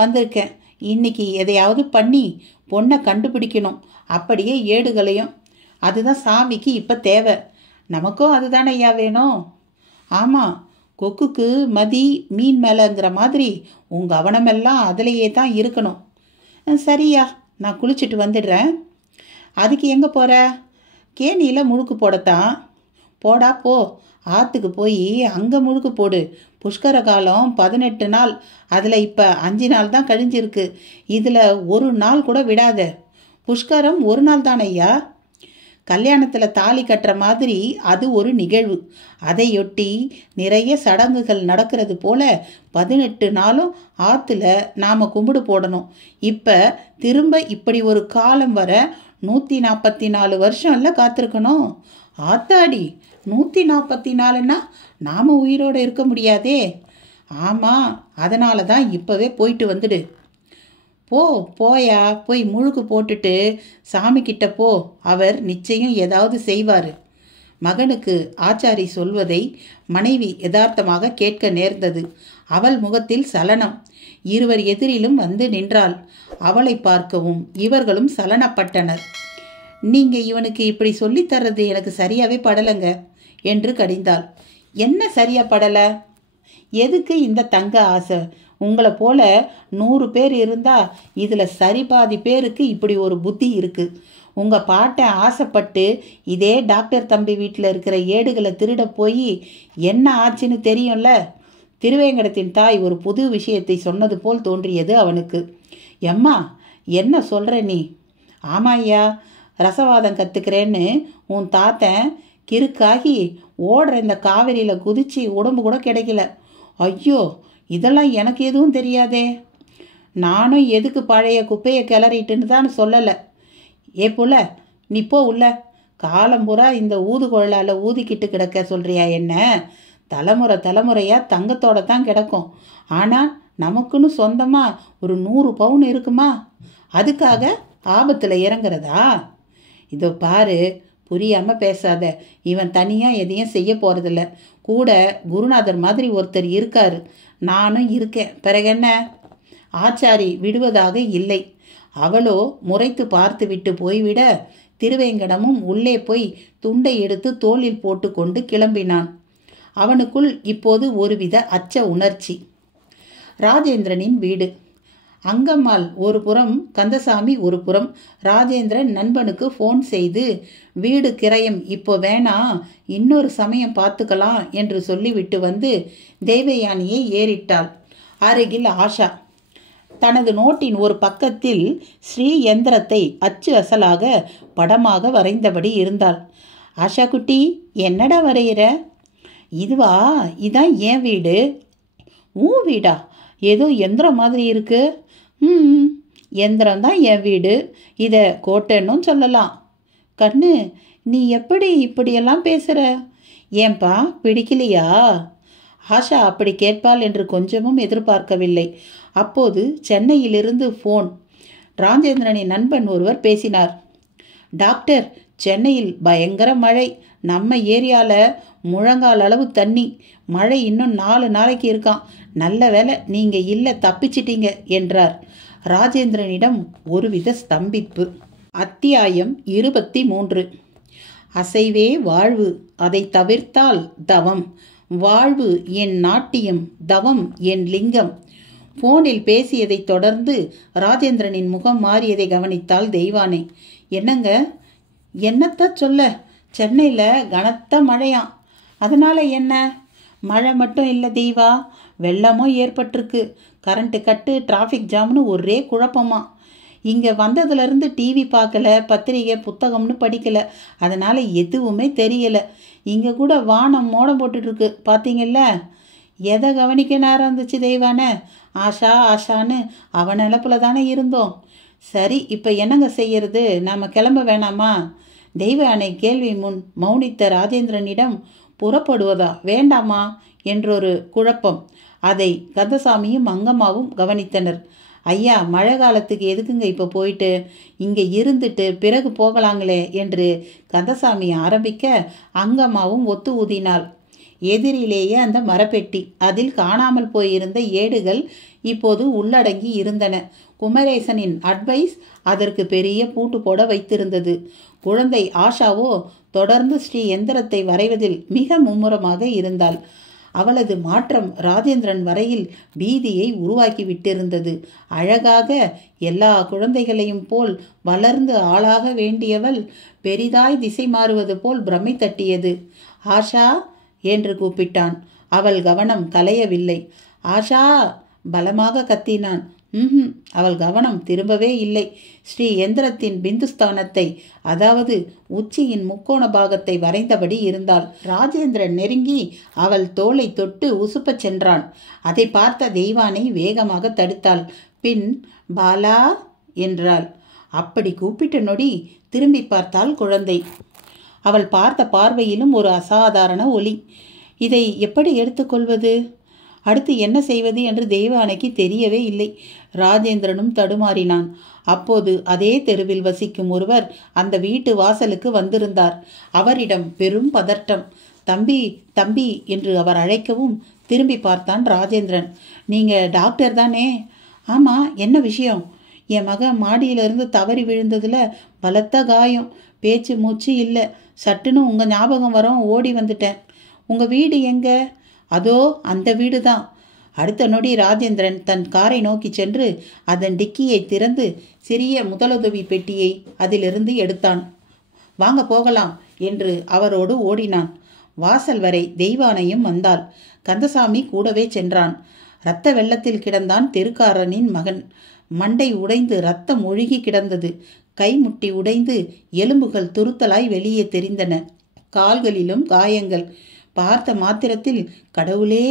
வந்திருக்கேன். இன்னைக்கு எதையாவது பண்ணி பொண்ணை கண்டுபிடிக்கணும், அப்படியே ஏடுகளையும். அதுதான் சாமிக்கு இப்போ தேவை. நமக்கும் அதுதானே ஐயா வேணும். ஆமாம், கொக்குக்கு மதி மீன் மேலேங்கிற மாதிரி உன் கவனமெல்லாம் அதிலேயே தான் இருக்கணும். சரியா, நான் குளிச்சுட்டு வந்துடுறேன். அதுக்கு எங்கே போகிற? கேணியில் முழுக்கு போடத்தான். போடா போ, ஆற்றுக்கு போய் அங்கே முழுக்கு போடு. புஷ்கர காலம் 18 நாள், அதில் இப்போ 5 நாள் தான் கழிஞ்சிருக்கு. இதில் ஒரு நாள் கூட விடாத. புஷ்கரம் ஒரு நாள் தானே ஐயா. கல்யாணத்தில் தாலி கட்டுற மாதிரி அது ஒரு நிகழ்வு. அதையொட்டி நிறைய சடங்குகள் நடக்கிறது போல 18 நாளும் ஆற்றுல நாம் கும்பிடு போடணும். இப்போ திரும்ப இப்படி ஒரு காலம் வர 144 வருஷம்ல காத்திருக்கணும். ஆத்தாடி, 144ன்னா நாம் உயிரோடு இருக்க முடியாதே. ஆமாம், அதனால தான் இப்போவே போயிட்டு வந்துடு. போயா, போய் முழுக்கு போட்டுட்டு சாமிக்கிட்ட போ. அவர் நிச்சயம் ஏதாவது செய்வார். மகனுக்கு ஆச்சாரி சொல்வதை மனைவி யதார்த்தமாக கேட்க நேர்ந்தது. அவள் முகத்தில் சலனம். இருவர் எதிரிலும் வந்து நின்றாள். அவளை பார்க்கவும் இவர்களும் சலனப்பட்டனர். நீங்க இவனுக்கு இப்படி சொல்லித்தர்றது எனக்கு சரியாவே படலைங்க என்று கடிந்தாள். என்ன சரியா படல? எதுக்கு இந்த தங்க ஆசை? உங்களை போல 100 பேர் இருந்தா இதுல சரிபாதி பேருக்கு இப்படி ஒரு புத்தி இருக்கு. உங்க பாட்டை ஆசைப்பட்டு இதே டாக்டர் தம்பி வீட்டில் இருக்கிற ஏடுகளை திருட போய் என்ன ஆச்சுன்னு தெரியும்ல. திருவேங்கடத்தின் தாய் ஒரு புது விஷயத்தை சொன்னது போல் தோன்றியது அவனுக்கு. எம்மா, என்ன சொல்ற நீ? ஆமாய்யா, ரசவாதம் கற்றுக்கிறேன்னு உன் தாத்தன் கிறுக்காகி ஓடுற இந்த காவிரியில் குதிச்சு உடம்பு கூட கிடைக்கல. ஐயோ, இதெல்லாம் எனக்கு எதுவும் தெரியாதே. நானும் எதுக்கு பழைய குப்பையை கிளறிட்டுன்னு தான் சொல்லலை. ஏ புள்ள, நீ போ உள்ள. காலம்புறா இந்த ஊதுகுழலால் ஊதிக்கிட்டு கிடக்க சொல்கிறியா என்ன? தலைமுறையாக தங்கத்தோட தான் கிடக்கும். ஆனால் நமக்குன்னு சொந்தமாக ஒரு 100 பவுன் இருக்குமா? அதுக்காக ஆபத்தில் இறங்குறதா? இதோ பாரு, புரியாமல் பேசாத. இவன் தனியாக எதையும் செய்ய போகிறதில்ல. கூட குருநாதர் மாதிரி ஒருத்தர் இருக்காரு. நானும் இருக்கேன். பிறகென்ன? ஆச்சாரி விடுவதாக இல்லை. அவளோ முறைத்து பார்த்து விட்டு போய்விட திருவேங்கடமும் உள்ளே போய் துண்டை எடுத்து தோளில் போட்டு கொண்டு கிளம்பினான். அவனுக்குள் இப்போது ஒருவித அச்ச உணர்ச்சி. ராஜேந்திரனின் வீடு. அங்கம்மாள் ஒரு புறம், கந்தசாமி ஒரு புறம். ராஜேந்திரன் நண்பனுக்கு ஃபோன் செய்து, வீடு கிரயம் இப்போ வேணாம், இன்னொரு சமயம் பார்த்துக்கலாம் என்று சொல்லிவிட்டு வந்து தேவயானியை ஏறிட்டாள். அருகில் ஆஷா தனது நோட்டின் ஒரு பக்கத்தில் ஸ்ரீ யந்திரத்தை அச்சு அசலாக படமாக வரைந்தபடி இருந்தாள். ஆஷா குட்டி, என்னடா வரைகிற? இதுவா? இதான் என் வீடு. உன் வீடா? ஏதோ எந்திரம் மாதிரி இருக்கு. எந்திரம்தான் என் வீடு. இதை கோட்டைன்னும் சொல்லலாம். கண்ணு, நீ எப்படி இப்படியெல்லாம் பேசுகிற? ஏன்பா, பிடிக்கலையா? ஆஷா அப்படி கேட்பாள் என்று கொஞ்சமும் எதிர்பார்க்கவில்லை. அப்போது சென்னையிலிருந்து ஃபோன். ராஜேந்திரனின் நண்பன் ஒருவர் பேசினார். டாக்டர், சென்னையில் பயங்கர மழை. நம்ம ஏரியாவில் முழங்கால் அளவு தண்ணி. மழை இன்னும் 4 நாளைக்கு இருக்கான். நல்ல வேலை நீங்கள் இல்லை, தப்பிச்சிட்டீங்க என்றார். ராஜேந்திரனிடம் ஒருவித ஸ்தம்பிப்பு. அத்தியாயம் 23. அசைவே வாழ்வு, அதை தவிர்த்தால் தவம். வாழ்வு என் நாட்டியம், தவம் என் லிங்கம். போனில் பேசியதை தொடர்ந்து ராஜேந்திரனின் முகம் மாறியதை கவனித்தாள் தெய்வானை. என்னங்க? என்னத்த சொல்ல? சென்னையில் கனத்த மழையாம். அதனால் என்ன? மழை மட்டும் இல்லை தெய்வா, வெள்ளமும் ஏற்பட்டிருக்கு. கரண்ட்டு கட்டு, டிராஃபிக் ஜாம்னு ஒரே குழப்பமா. இங்கே வந்ததுலேருந்து டிவி பார்க்கல, பத்திரிகை புத்தகம்னு படிக்கலை. அதனால் எதுவுமே தெரியலை. இங்கே கூட வானம் மோடம் போட்டுட்ருக்கு, பார்த்தீங்கல்ல? எதை கவனிக்க நேரம் இருந்துச்சு தெய்வானே? ஆஷா ஆஷான்னு அவன் நிலப்பில் தானே இருந்தோம். சரி, இப்போ என்னங்க செய்யறது? நாம் கிளம்ப வேணாமா? தெய்வானை கேள்வி முன் மௌனித்த ராஜேந்திரனிடம் புறப்படுவதா வேண்டாமா என்றொரு குழப்பம். அதை கந்தசாமியும் அங்கம்மாவும் கவனித்தனர். ஐயா, மழை காலத்துக்கு எதுக்குங்க இப்போ போயிட்டு? இங்கே இருந்துட்டு பிறகு போகலாங்களே என்று கந்தசாமி ஆரம்பிக்க அங்கம்மாவும் ஒத்து ஊதினாள். எதிரிலேயே அந்த மரப்பெட்டி, அதில் காணாமல் போயிருந்த ஏடுகள் இப்போது உள்ளடங்கி இருந்தன. குமரேசனின் அட்வைஸ் அதற்கு பெரிய பூட்டு போட வைத்திருந்தது. குழந்தை ஆஷாவோ தொடர்ந்து ஸ்ரீ எந்திரத்தை வரைவதில் மிக மும்முரமாக இருந்தாள். அவளது மாற்றம் ராஜேந்திரன் வரையில் பீதியை உருவாக்கி விட்டிருந்தது. அழகாக எல்லா குழந்தைகளையும் போல் வளர்ந்து ஆளாக வேண்டியவள் பெரிதாய் திசை மாறுவது போல் பிரமை தட்டியது. ஆஷா என்று கூப்பிட்டான். அவள் கவனம் கலையவில்லை. ஆஷா பலமாக கத்தினான். அவள் கவனம் திரும்பவே இல்லை. ஸ்ரீ எந்திரத்தின் பிந்துஸ்தானத்தை, அதாவது உச்சியின் முக்கோண பாகத்தை வரைந்தபடி இருந்தாள். ராஜேந்திரன் நெருங்கி அவள் தோளை தொட்டு உசுப்பச் சென்றான். அதை பார்த்த தெய்வானை வேகமாக தடுத்தாள். பின் பாலா என்றாள். அப்படி கூப்பிட்ட நொடி திரும்பி பார்த்தாள் குழந்தை. அவள் பார்த்த பார்வையிலும் ஒரு அசாதாரண ஒளி. இதை எப்படி எடுத்துக்கொள்வது, அடுத்து என்ன செய்வது என்று தெய்வானைக்கு தெரியவே இல்லை. ராஜேந்திரனும் தடுமாறினான். அப்போது அதே தெருவில் வசிக்கும் ஒருவர் அந்த வீட்டு வாசலுக்கு வந்திருந்தார். அவரிடம் பெரும் பதட்டம். தம்பி தம்பி என்று அவர் அழைக்கவும் திரும்பி பார்த்தான் ராஜேந்திரன். நீங்க டாக்டர் தானே? ஆமா, என்ன விஷயம்? என் மகன் மாடியிலிருந்து தவறி விழுந்ததுல பலத்த காயம், பேச்சு மூச்சு இல்லை. சட்டுன்னு உங்க ஞாபகம் வரும், ஓடி வந்துட்டேன். உங்க வீடு எங்க? அதோ அந்த வீடு தான். அடுத்த நொடி ராஜேந்திரன் தன் காரை நோக்கி சென்று அதன் டிக்கியை திறந்து சிறிய முதலுதவி பெட்டியை அதிலிருந்து எடுத்தான். வாங்க போகலாம் என்று அவரோடு ஓடினான். வாசல் வரை தெய்வானையும் வந்தாள். கந்தசாமி கூடவே சென்றான். இரத்த வெள்ளத்தில் கிடந்தான் தெருக்காரனின் மகன். மண்டை உடைந்து இரத்தம் ஒழுகி கிடந்தது. கைமுட்டி உடைந்து எலும்புகள் துருத்தலாய் வெளியே தெரிந்தன. கால்களிலும் காயங்கள். பார்த்த மாத்திரத்தில் கடவுளே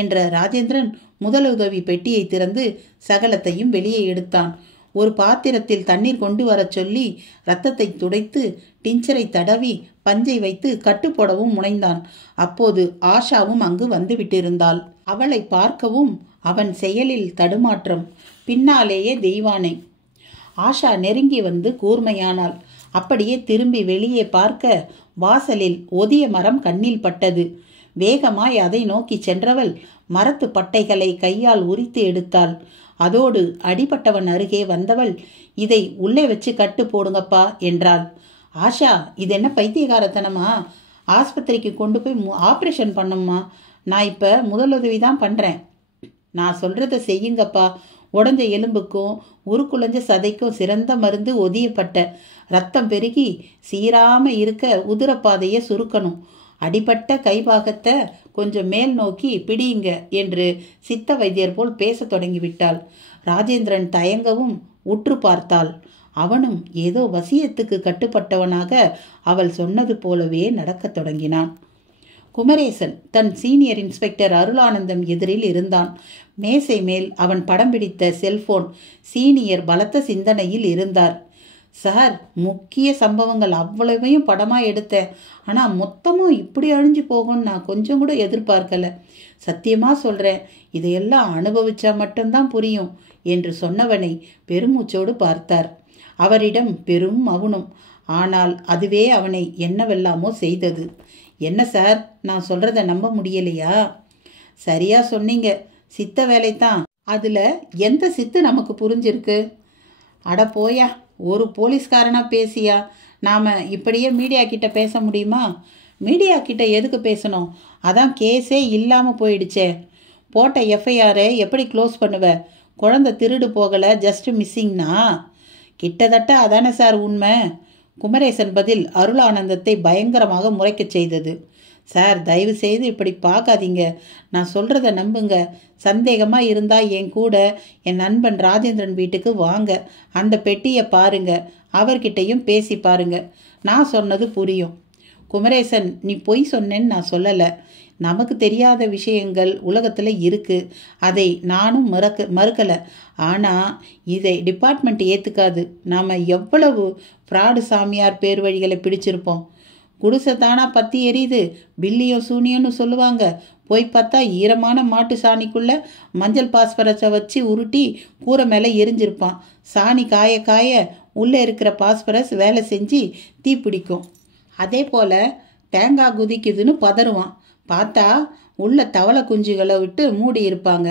என்ற ராஜேந்திரன் முதலுதவி பெட்டியை திறந்து சகலத்தையும் வெளியே எடுத்தான். ஒரு பாத்திரத்தில் தண்ணீர் கொண்டு வரச் சொல்லி இரத்தத்தை துடைத்து டிஞ்சரை தடவி பஞ்சை வைத்து கட்டு போடவும் முனைந்தான். அப்போது ஆஷாவும் அங்கு வந்து விட்டிருந்தாள். அவளை பார்க்கவும் அவன் செயலில் தடுமாற்றம். பின்னாலேயே தெய்வானை. ஆஷா நெருங்கி வந்து கூர்மையானாள். அப்படியே திரும்பி வெளியே பார்க்க வாசலில் ஒதிய மரம் கண்ணில் பட்டது. வேகமாய் அதை நோக்கி சென்றவள் மரத்து பட்டைகளை கையால் உரித்து எடுத்தாள். அதோடு அடிபட்டவன் அருகே வந்தவள், இதை உள்ளே வச்சு கட்டு போடுங்கப்பா என்றாள். ஆஷா, இது என்ன பைத்தியகாரத்தனமா? ஆஸ்பத்திரிக்கு கொண்டு போய் ஆப்ரேஷன் பண்ணம்மா. நான் இப்போ முதலுதவி தான் பண்ணுறேன். நான் சொல்கிறத செய்யுங்கப்பா. உடஞ்ச எலும்புக்கும் உருக்குலைஞ்ச சதைக்கும் சிறந்த மருந்து ஒதியப்பட்ட. ரத்தம் பெருகி சீராம இருக்க உதிரப்பாதையை சுருக்கணும். அடிபட்ட கைபாகத்தை கொஞ்சம் மேல் நோக்கி பிடியுங்க என்று சித்த வைத்தியர் போல் பேச தொடங்கிவிட்டாள். ராஜேந்திரன் தயங்கவும் உற்று பார்த்தாள். அவனும் ஏதோ வசியத்துக்கு கட்டுப்பட்டவனாக அவள் சொன்னது போலவே நடக்கத் தொடங்கினான். குமரேசன் தன் சீனியர் இன்ஸ்பெக்டர் அருளானந்தம் எதிரில் இருந்தான். மேசை மேல் அவன் படம் பிடித்த செல்போன். சீனியர் பலத்த சிந்தனையில் இருந்தார். சார், முக்கிய சம்பவங்கள் அவ்வளவையும் படமாக எடுத்தேன். ஆனால் மொத்தமும் இப்படி அழிஞ்சு போகும்னு நான் கொஞ்சம் கூட எதிர்பார்க்கல. சத்தியமாக சொல்கிறேன், இதையெல்லாம் அனுபவிச்சா மட்டும்தான் புரியும் என்று சொன்னவனை பெருமூச்சோடு பார்த்தார். அவரிடம் பெரும் மௌனம். ஆனால் அதுவே அவனை என்னவெல்லாமோ செய்தது. என்ன சார், நான் சொல்கிறத நம்ப முடியலையா? சரியா சொன்னீங்க, சித்த வேலைத்தான். அதில் எந்த சித்து நமக்கு புரிஞ்சிருக்கு? அட போயா, ஒரு போலீஸ்காரனா பேசியா நாம் இப்படியே மீடியா கிட்ட பேச முடியுமா? மீடியா கிட்ட எதுக்கு பேசணும்? அதான் கேஸே இல்லாமல் போயிடுச்சே. போட்ட எஃப்ஐஆரை எப்படி க்ளோஸ் பண்ணுவ? குழந்தை திருடு போகலை, ஜஸ்ட் மிஸ்ஸிங்னா. கிட்டத்தட்ட அதானே சார் உண்மை. குமரேசன் பதில் அருளானந்தத்தை பயங்கரமாக முறைக்கச் செய்தது. சார், தயவு செய்து இப்படி பார்க்காதீங்க. நான் சொல்கிறத நம்புங்க. சந்தேகமாக இருந்தால் என் கூட என் நண்பன் ராஜேந்திரன் வீட்டுக்கு வாங்க. அந்த பெட்டியை பாருங்க, அவர்கிட்டையும் பேசி பாருங்க. நான் சொன்னது புரியும். குமரேசன், நீ பொய் சொன்னேன்னு நான் சொல்லலை. நமக்கு தெரியாத விஷயங்கள் உலகத்தில் இருக்குது. அதை நானும் மறுக்கலை. ஆனால் இதை டிபார்ட்மெண்ட் ஏற்றுக்காது. நாம் எவ்வளவு ஃப்ராடு சாமியார் பேர் வழிகளை பிடிச்சிருப்போம். குடிசை தானா பற்றி எரியுது, பில்லியும் சூனியன்னு சொல்லுவாங்க. போய் பார்த்தா ஈரமான மாட்டு சாணிக்குள்ளே மஞ்சள் பாஸ்பரஸை வச்சு உருட்டி கூரை மேலே எரிஞ்சிருப்பான். சாணி காய காய உள்ளே இருக்கிற பாஸ்பரஸ் வேலை செஞ்சு தீப்பிடிக்கும். அதே போல் தேங்காய் குதிக்குதுன்னு பதறுவான். பார்த்தா உள்ள தவளை குஞ்சுகளை விட்டு மூடி இருப்பாங்க.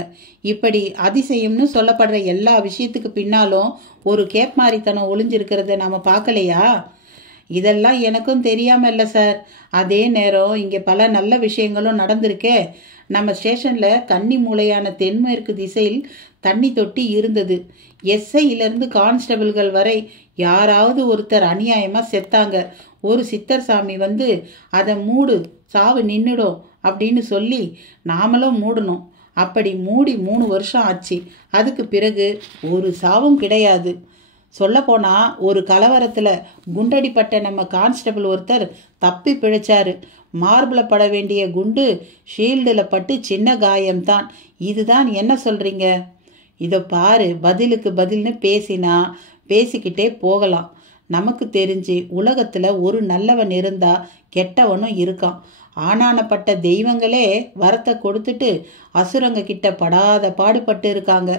இப்படி அதிசயம்னு சொல்லப்படுற எல்லா விஷயத்துக்கு பின்னாலும் ஒரு கேப்மாரித்தனம் ஒளிஞ்சிருக்கிறத நாம் பார்க்கலையா? இதெல்லாம் எனக்கும் தெரியாமல் இல்லை சார். அதே நேரம் இங்கே பல நல்ல விஷயங்களும் நடந்திருக்கே. நம்ம ஸ்டேஷனில் கன்னி மூலையான தென்மேற்கு திசையில் தண்ணி தொட்டி இருந்தது. எஸ்ஐயிலிருந்து கான்ஸ்டபிள்கள் வரை யாராவது ஒருத்தர் அநியாயமாக செத்தாங்க. ஒரு சித்தர் சாமி வந்து அதை மூடு, சாவு நின்றுடும் அப்படின்னு சொல்லி நாமளும் மூடணும். அப்படி மூடி 3 வருஷம் ஆச்சு. அதுக்கு பிறகு ஒரு சாவும் கிடையாது. சொல்லப்போனால் ஒரு கலவரத்தில் குண்டடிப்பட்ட நம்ம கான்ஸ்டபிள் ஒருத்தர் தப்பி பிழைச்சாரு. மார்பில் பட வேண்டிய குண்டு ஷீல்டில் பட்டு சின்ன காயம்தான். இதுதான் என்ன சொல்கிறீங்க? இதை பாரு, பதிலுக்கு பதில்னு பேசிக்கிட்டே போகலாம். நமக்கு தெரிஞ்சு உலகத்தில் ஒரு நல்லவன் இருந்தா கெட்டவனும் இருக்கான். ஆனானப்பட்ட தெய்வங்களே வரத்தை கொடுத்துட்டு அசுரங்க கிட்ட படாத பாடுபட்டு இருக்காங்க.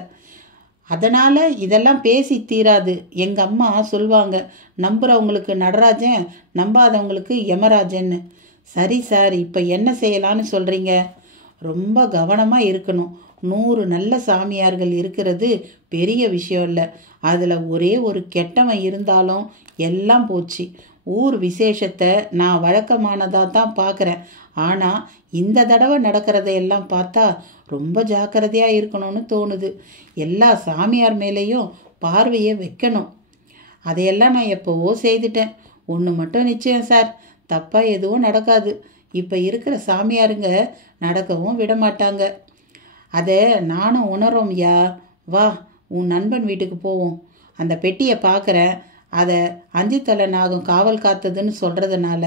அதனால் இதெல்லாம் பேசி தீராது. எங்கள் அம்மா சொல்லுவாங்க, நம்புகிறவங்களுக்கு நடராஜன், நம்பாதவங்களுக்கு யமராஜன்னு. சரி சார், இப்போ என்ன செய்யலான்னு சொல்கிறீங்க? ரொம்ப கவனமாக இருக்கணும். 100 நல்ல சாமியார்கள் இருக்கிறது பெரிய விஷயம் இல்லை. அதில் ஒரே ஒரு கெட்டவன் இருந்தாலும் எல்லாம் போச்சு. ஊர் விசேஷத்தை நான் வழக்கமானதாக தான் பார்க்குறேன். ஆனால் இந்த தடவை நடக்கிறதையெல்லாம் பார்த்தா ரொம்ப ஜாக்கிரதையாக இருக்கணும்னு தோணுது. எல்லா சாமியார் மேலேயும் பார்வையை வைக்கணும். அதையெல்லாம் நான் எப்போவோ செய்துட்டேன். ஒன்று மட்டும் நிச்சயம் சார், தப்பாக எதுவும் நடக்காது. இப்போ இருக்கிற சாமியாருங்க நடக்கவும் விட மாட்டாங்க. அதை நானும் உணரோம்யா. வா, உன் நண்பன் வீட்டுக்கு போவோம். அந்த பெட்டியை பார்க்குறேன். அதை 5 தலை நாகம் காவல் காத்ததுன்னு சொல்கிறதுனால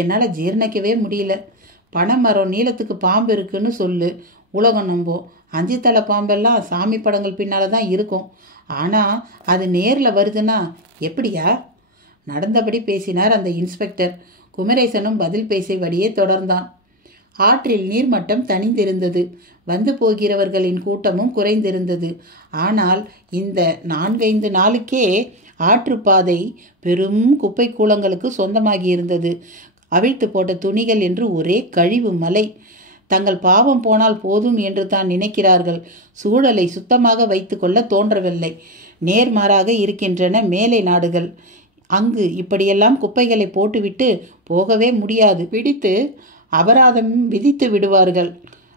என்னால் ஜீர்ணிக்கவே முடியல. பனைமரம் நீளத்துக்கு பாம்பு இருக்குன்னு சொல்லு, உலகம் நம்போம். 5 தலை பாம்பெல்லாம் சாமி படங்கள் பின்னால் தான் இருக்கும். ஆனால் அது நேரில் வருதுன்னா எப்படியா? நடந்தபடி பேசினார் அந்த இன்ஸ்பெக்டர். குமரேசனும் பதில் பேசியபடியே தொடர்ந்தான். ஆற்றில் நீர்மட்டம் தணிந்திருந்தது. வந்து போகிறவர்களின் கூட்டமும் குறைந்திருந்தது. ஆனால் இந்த 4-5 நாளுக்கே ஆற்றுப்பாதை பெரும் குப்பை கூலங்களுக்கு சொந்தமாகி இருந்தது. அவிழ்த்து போட்ட துணிகள் என்று ஒரே கழிவு மலை. தங்கள் பாவம் போனால் போதும் என்று தான் நினைக்கிறார்கள். சூழலை சுத்தமாக வைத்து கொள்ள தோன்றவில்லை. நேர்மாறாக இருக்கின்றன மேலை நாடுகள். அங்கு இப்படியெல்லாம் குப்பைகளை போட்டுவிட்டு போகவே முடியாது. பிடித்து அபராதம் விதித்து விடுவார்கள்.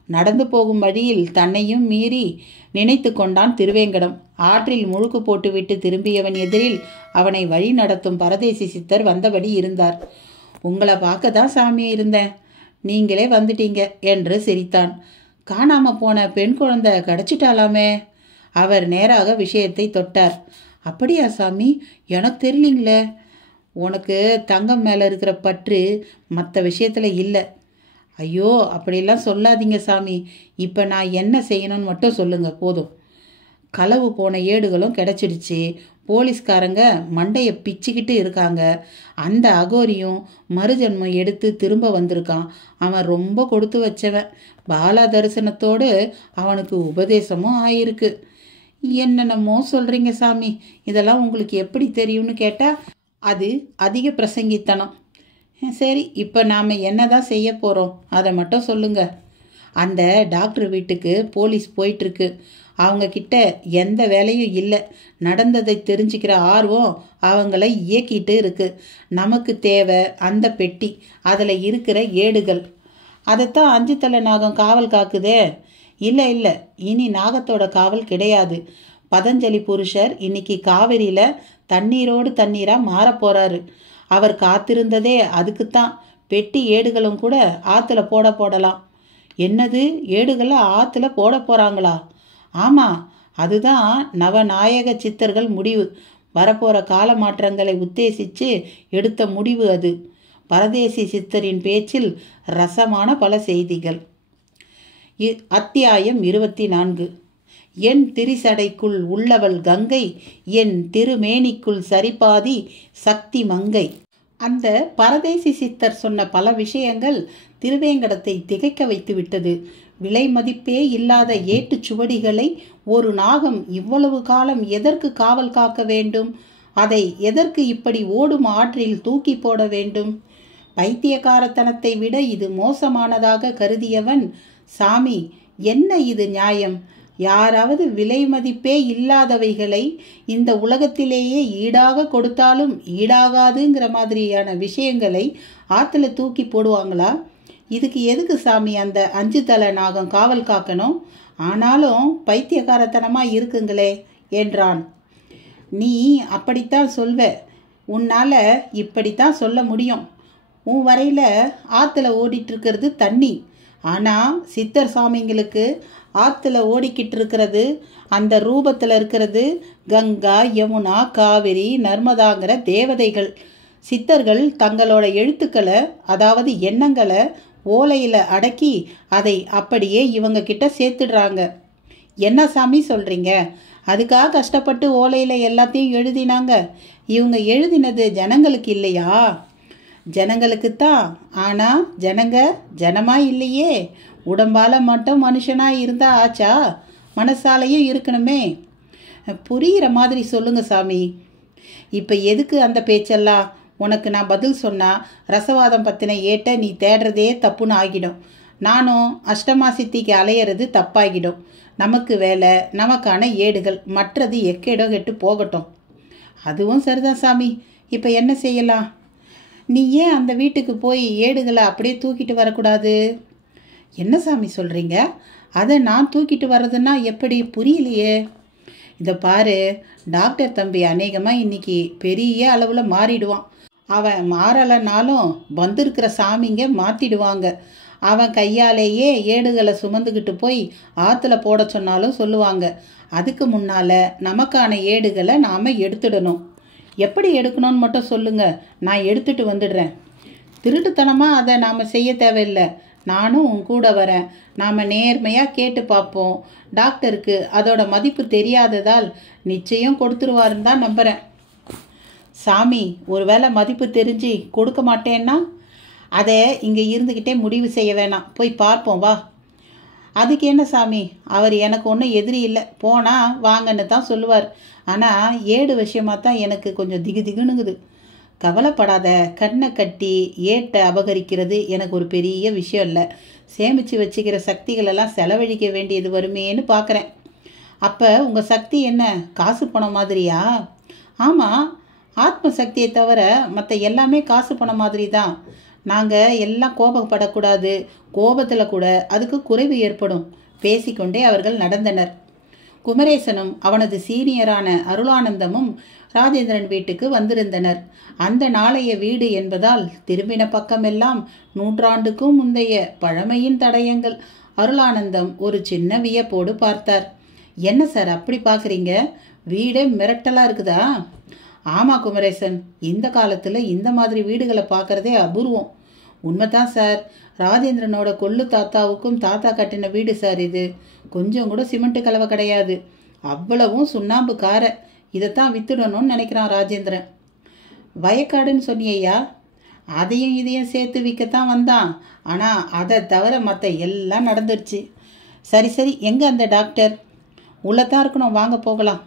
நடந்து போகும் வழியில் தன்னையும் மீறி நினைத்து கொண்டான் திருவேங்கடம். ஆற்றில் முழுக்கு போட்டுவிட்டு திரும்பியவன் எதிரில் அவனை வழி நடத்தும் பரதேசி சித்தர் வந்தபடி இருந்தார். உங்களை பார்க்க தான் சாமி இருந்தேன், நீங்களே வந்துட்டீங்க என்று சிரித்தான். காணாமல் போன பெண் குழந்தை கிடச்சிட்டாலாமே. அவர் நேராக விஷயத்தை தொட்டார். அப்படியா சாமி? எனக்கு தெரியலீங்களே. உனக்கு தங்கம் மேலே இருக்கிற பற்று மற்ற விஷயத்தில் இல்லை. ஐயோ, அப்படிலாம் சொல்லாதீங்க சாமி. இப்போ நான் என்ன செய்யணும்னு மட்டும் சொல்லுங்கள் போதும். களவு போன ஏடுகளும் கிடச்சிடுச்சு. போலீஸ்காரங்க மண்டையை பிச்சுக்கிட்டு இருக்காங்க. அந்த அகோரியும் மறுஜன்மம் எடுத்து திரும்ப வந்திருக்கான். அவன் ரொம்ப கொடுத்து வச்சவன். பாலா தரிசனத்தோடு அவனுக்கு உபதேசமும் ஆயிருக்கு. என்னென்னமோ சொல்கிறீங்க சாமி, இதெல்லாம் உங்களுக்கு எப்படி தெரியும்னு கேட்டால் அது அதிக பிரசங்கித்தனம். சரி, இப்போ நாம் என்ன தான் செய்ய போகிறோம் அதை மட்டும் சொல்லுங்கள். அந்த டாக்டர் வீட்டுக்கு போலீஸ் போயிட்டுருக்கு. அவங்கக்கிட்ட எந்த வேலையும் இல்லை. நடந்ததை தெரிஞ்சுக்கிற ஆர்வம் அவங்கள இயக்கிட்டு இருக்கு. நமக்கு தேவை அந்த பெட்டி, அதில் இருக்கிற ஏடுகள். அதைத்தான் 5 தலை நாகம் காவல் காக்குதே. இல்லை இல்லை, இனி நாகத்தோட காவல் கிடையாது. பதஞ்சலி புருஷர் இன்னைக்கு காவிரியில் தண்ணீரோடு தண்ணீராக மாற போகிறாரு. அவர் காத்திருந்ததே அதுக்குத்தான். பெட்டி ஏடுகளும் கூட ஆற்றுல போடலாம். என்னது, ஏடுகளை ஆற்றுல போட போகிறாங்களா? ஆமாம், அதுதான் நவநாயக சித்தர்கள் முடிவு. வரப்போகிற கால மாற்றங்களை உத்தேசித்து எடுத்த முடிவு அது. பரதேசி சித்தரின் பேச்சில் ரசமான பல செய்திகள். அத்தியாயம் 24. என் திரிசடைக்குள் உள்ளவள் கங்கை, என் திருமேனிக்குள் சரிபாதி சக்தி மங்கை. அந்த பரதேசி சித்தர் சொன்ன பல விஷயங்கள் திருவேங்கடத்தை திகைக்க வைத்து விட்டது. விலை மதிப்பே இல்லாத ஏட்டுச் சுவடிகளை ஒரு நாகம் இவ்வளவு காலம் எதற்கு காவல் காக்க வேண்டும்? அதை எதற்கு இப்படி ஓடும் ஆற்றில் தூக்கி போட வேண்டும்? பைத்தியக்காரத்தனத்தை விட இது மோசமானதாக கருதியவன், சாமி என்ன இது நியாயம்? யாராவது விலை மதிப்பே இல்லாதவைகளை இந்த உலகத்திலேயே ஈடாக கொடுத்தாலும் ஈடாகாதுங்கிற மாதிரியான விஷயங்களை ஆற்றுல தூக்கி போடுவாங்களா? இதுக்கு எதுக்கு சாமி அந்த 5 தலை நாகம் காவல் காக்கணும்? ஆனாலும் பைத்தியக்காரத்தனமாக இருக்குங்களே என்றான். நீ அப்படித்தான் சொல்வ, உன்னால் இப்படித்தான் சொல்ல முடியும். உன் வரையில் ஆற்றுல ஓடிட்டுருக்கிறது தண்ணி. ஆனால் சித்தர் சாமிங்களுக்கு ஆற்றுல ஓடிக்கிட்டு இருக்கிறது, அந்த ரூபத்தில் இருக்கிறது கங்கா, யமுனா, காவிரி, நர்மதாங்கிற தேவதைகள். சித்தர்கள் தங்களோட எழுத்துக்களை, அதாவது எண்ணங்களை ஓலையில் அடக்கி அதை அப்படியே இவங்க கிட்ட சேர்த்துடுறாங்க. என்ன சாமி சொல்கிறீங்க? அதுக்காக கஷ்டப்பட்டு ஓலையில் எல்லாத்தையும் எழுதினாங்க. இவங்க எழுதினது ஜனங்களுக்கு இல்லையா? ஜனங்களுக்குத்தான். ஆனால் ஜனங்க ஜனமாக இல்லையே. உடம்பால் மட்டும் மனுஷனாக இருந்தால் ஆச்சா? மனசாலையும் இருக்கணுமே. புரிகிற மாதிரி சொல்லுங்க சாமி. இப்போ எதுக்கு அந்த பேச்செல்லாம்? உனக்கு நான் பதில் சொன்னால் ரசவாதம் பற்றின ஏட்ட நீ தேடுறதே தப்புன்னு ஆகிடும். நானும் அஷ்டமா சித்திக்கு அலையிறது தப்பாகிடும். நமக்கு வேலை, நமக்கான ஏடுகள், மற்றது எக்கேடோ கெட்டு போகட்டும். அதுவும் சரிதான் சாமி. இப்போ என்ன செய்யலாம்? நீ ஏன் அந்த வீட்டுக்கு போய் ஏடுகளை அப்படியே தூக்கிட்டு வரக்கூடாது? என்ன சாமி சொல்கிறீங்க? அதை நான் தூக்கிட்டு வர்றதுன்னா எப்படி? புரியலையே. இதை பாரு, டாக்டர் தம்பி அநேகமாக இன்னைக்கு பெரிய அளவில் மாறிடுவான். அவன் மாறலைனாலும் வந்திருக்கிற சாமிங்க மாற்றிடுவாங்க. அவன் கையாலேயே ஏடுகளை சுமந்துக்கிட்டு போய் ஆற்றுல போட சொன்னாலும் சொல்லுவாங்க. அதுக்கு முன்னால் நமக்கான ஏடுகளை நாம் எடுத்துடணும். எப்படி எடுக்கணும்னு மட்டும் சொல்லுங்கள், நான் எடுத்துகிட்டு வந்துடுறேன். திருட்டுத்தனமாக அதை நாம் செய்ய தேவையில்லை. நானும் உன் கூட வரேன். நாம் நேர்மையாக கேட்டு பார்ப்போம். டாக்டருக்கு அதோட மதிப்பு தெரியாததால் நிச்சயம் கொடுத்துருவாருன்னு தான் நம்புகிறேன். சாமி, ஒருவேளை மதிப்பு தெரிஞ்சு கொடுக்க மாட்டேன்னா அதை இங்கே இருந்துக்கிட்டே முடிவு செய்ய வேணாம், போய் பார்ப்போம் வா. அதுக்கு என்ன சாமி, அவர் எனக்கு ஒன்றும் எதிரி இல்லை, போனால் வாங்கன்னு தான் சொல்லுவார். ஆனால் ஏடு விஷயமாக தான் எனக்கு கொஞ்சம் திகுதிகுனுங்குது. கவலைப்படாத, கண்ணை கட்டி ஏட்டை அபகரிக்கிறது எனக்கு ஒரு பெரிய விஷயம் இல்லை. சேமித்து வச்சுக்கிற சக்திகளெல்லாம் செலவழிக்க வேண்டியது வருமேன்னு பார்க்குறேன். அப்போ உங்கள் சக்தி என்ன, காசு பணம் மாதிரியா? ஆமாம், ஆத்ம சக்தியை தவிர மற்ற எல்லாமே காசு பணம் மாதிரி தான். நாங்கள் எல்லாம் கோபப்படக்கூடாது. கோபத்தில் கூட அதுக்கு குறைவு ஏற்படும். பேசிக்கொண்டே அவர்கள் நடந்தனர். குமரேசனும் அவனது சீனியரான அருளானந்தமும் ராஜேந்திரன் வீட்டுக்கு வந்திருந்தனர். அந்த நாளைய வீடு என்பதால் திரும்பின பக்கமெல்லாம் நூற்றாண்டுக்கும் முந்தைய பழமையின் தடயங்கள். அருளானந்தம் ஒரு சின்ன வியப்போடு பார்த்தார். என்ன சார் அப்படி பார்க்குறீங்க? வீடே மிரட்டலாக இருக்குதா? ஆமாம் குமரேசன், இந்த காலத்தில் இந்த மாதிரி வீடுகளை பார்க்குறதே அபூர்வம். உண்மைதான் சார். ராஜேந்திரனோட கொள்ளு தாத்தாவுக்கும் தாத்தா கட்டின வீடு சார் இது. கொஞ்சம் கூட சிமெண்ட்டு கலவை கிடையாது. அவ்வளவும் சுண்ணாம்பு காரை. இதைத்தான் வித்துடணும்னு நினைக்கிறான் ராஜேந்திரன். வயக்காடுன்னு சொன்னியா? அதையும் இதையும் சேர்த்து விற்கத்தான் வந்தான். ஆனால் அதை தவிர மற்ற எல்லாம் நடந்துருச்சு. சரி சரி, எங்கே அந்த டாக்டர்? உள்ளதான் இருக்கணும், வாங்க போகலாம்.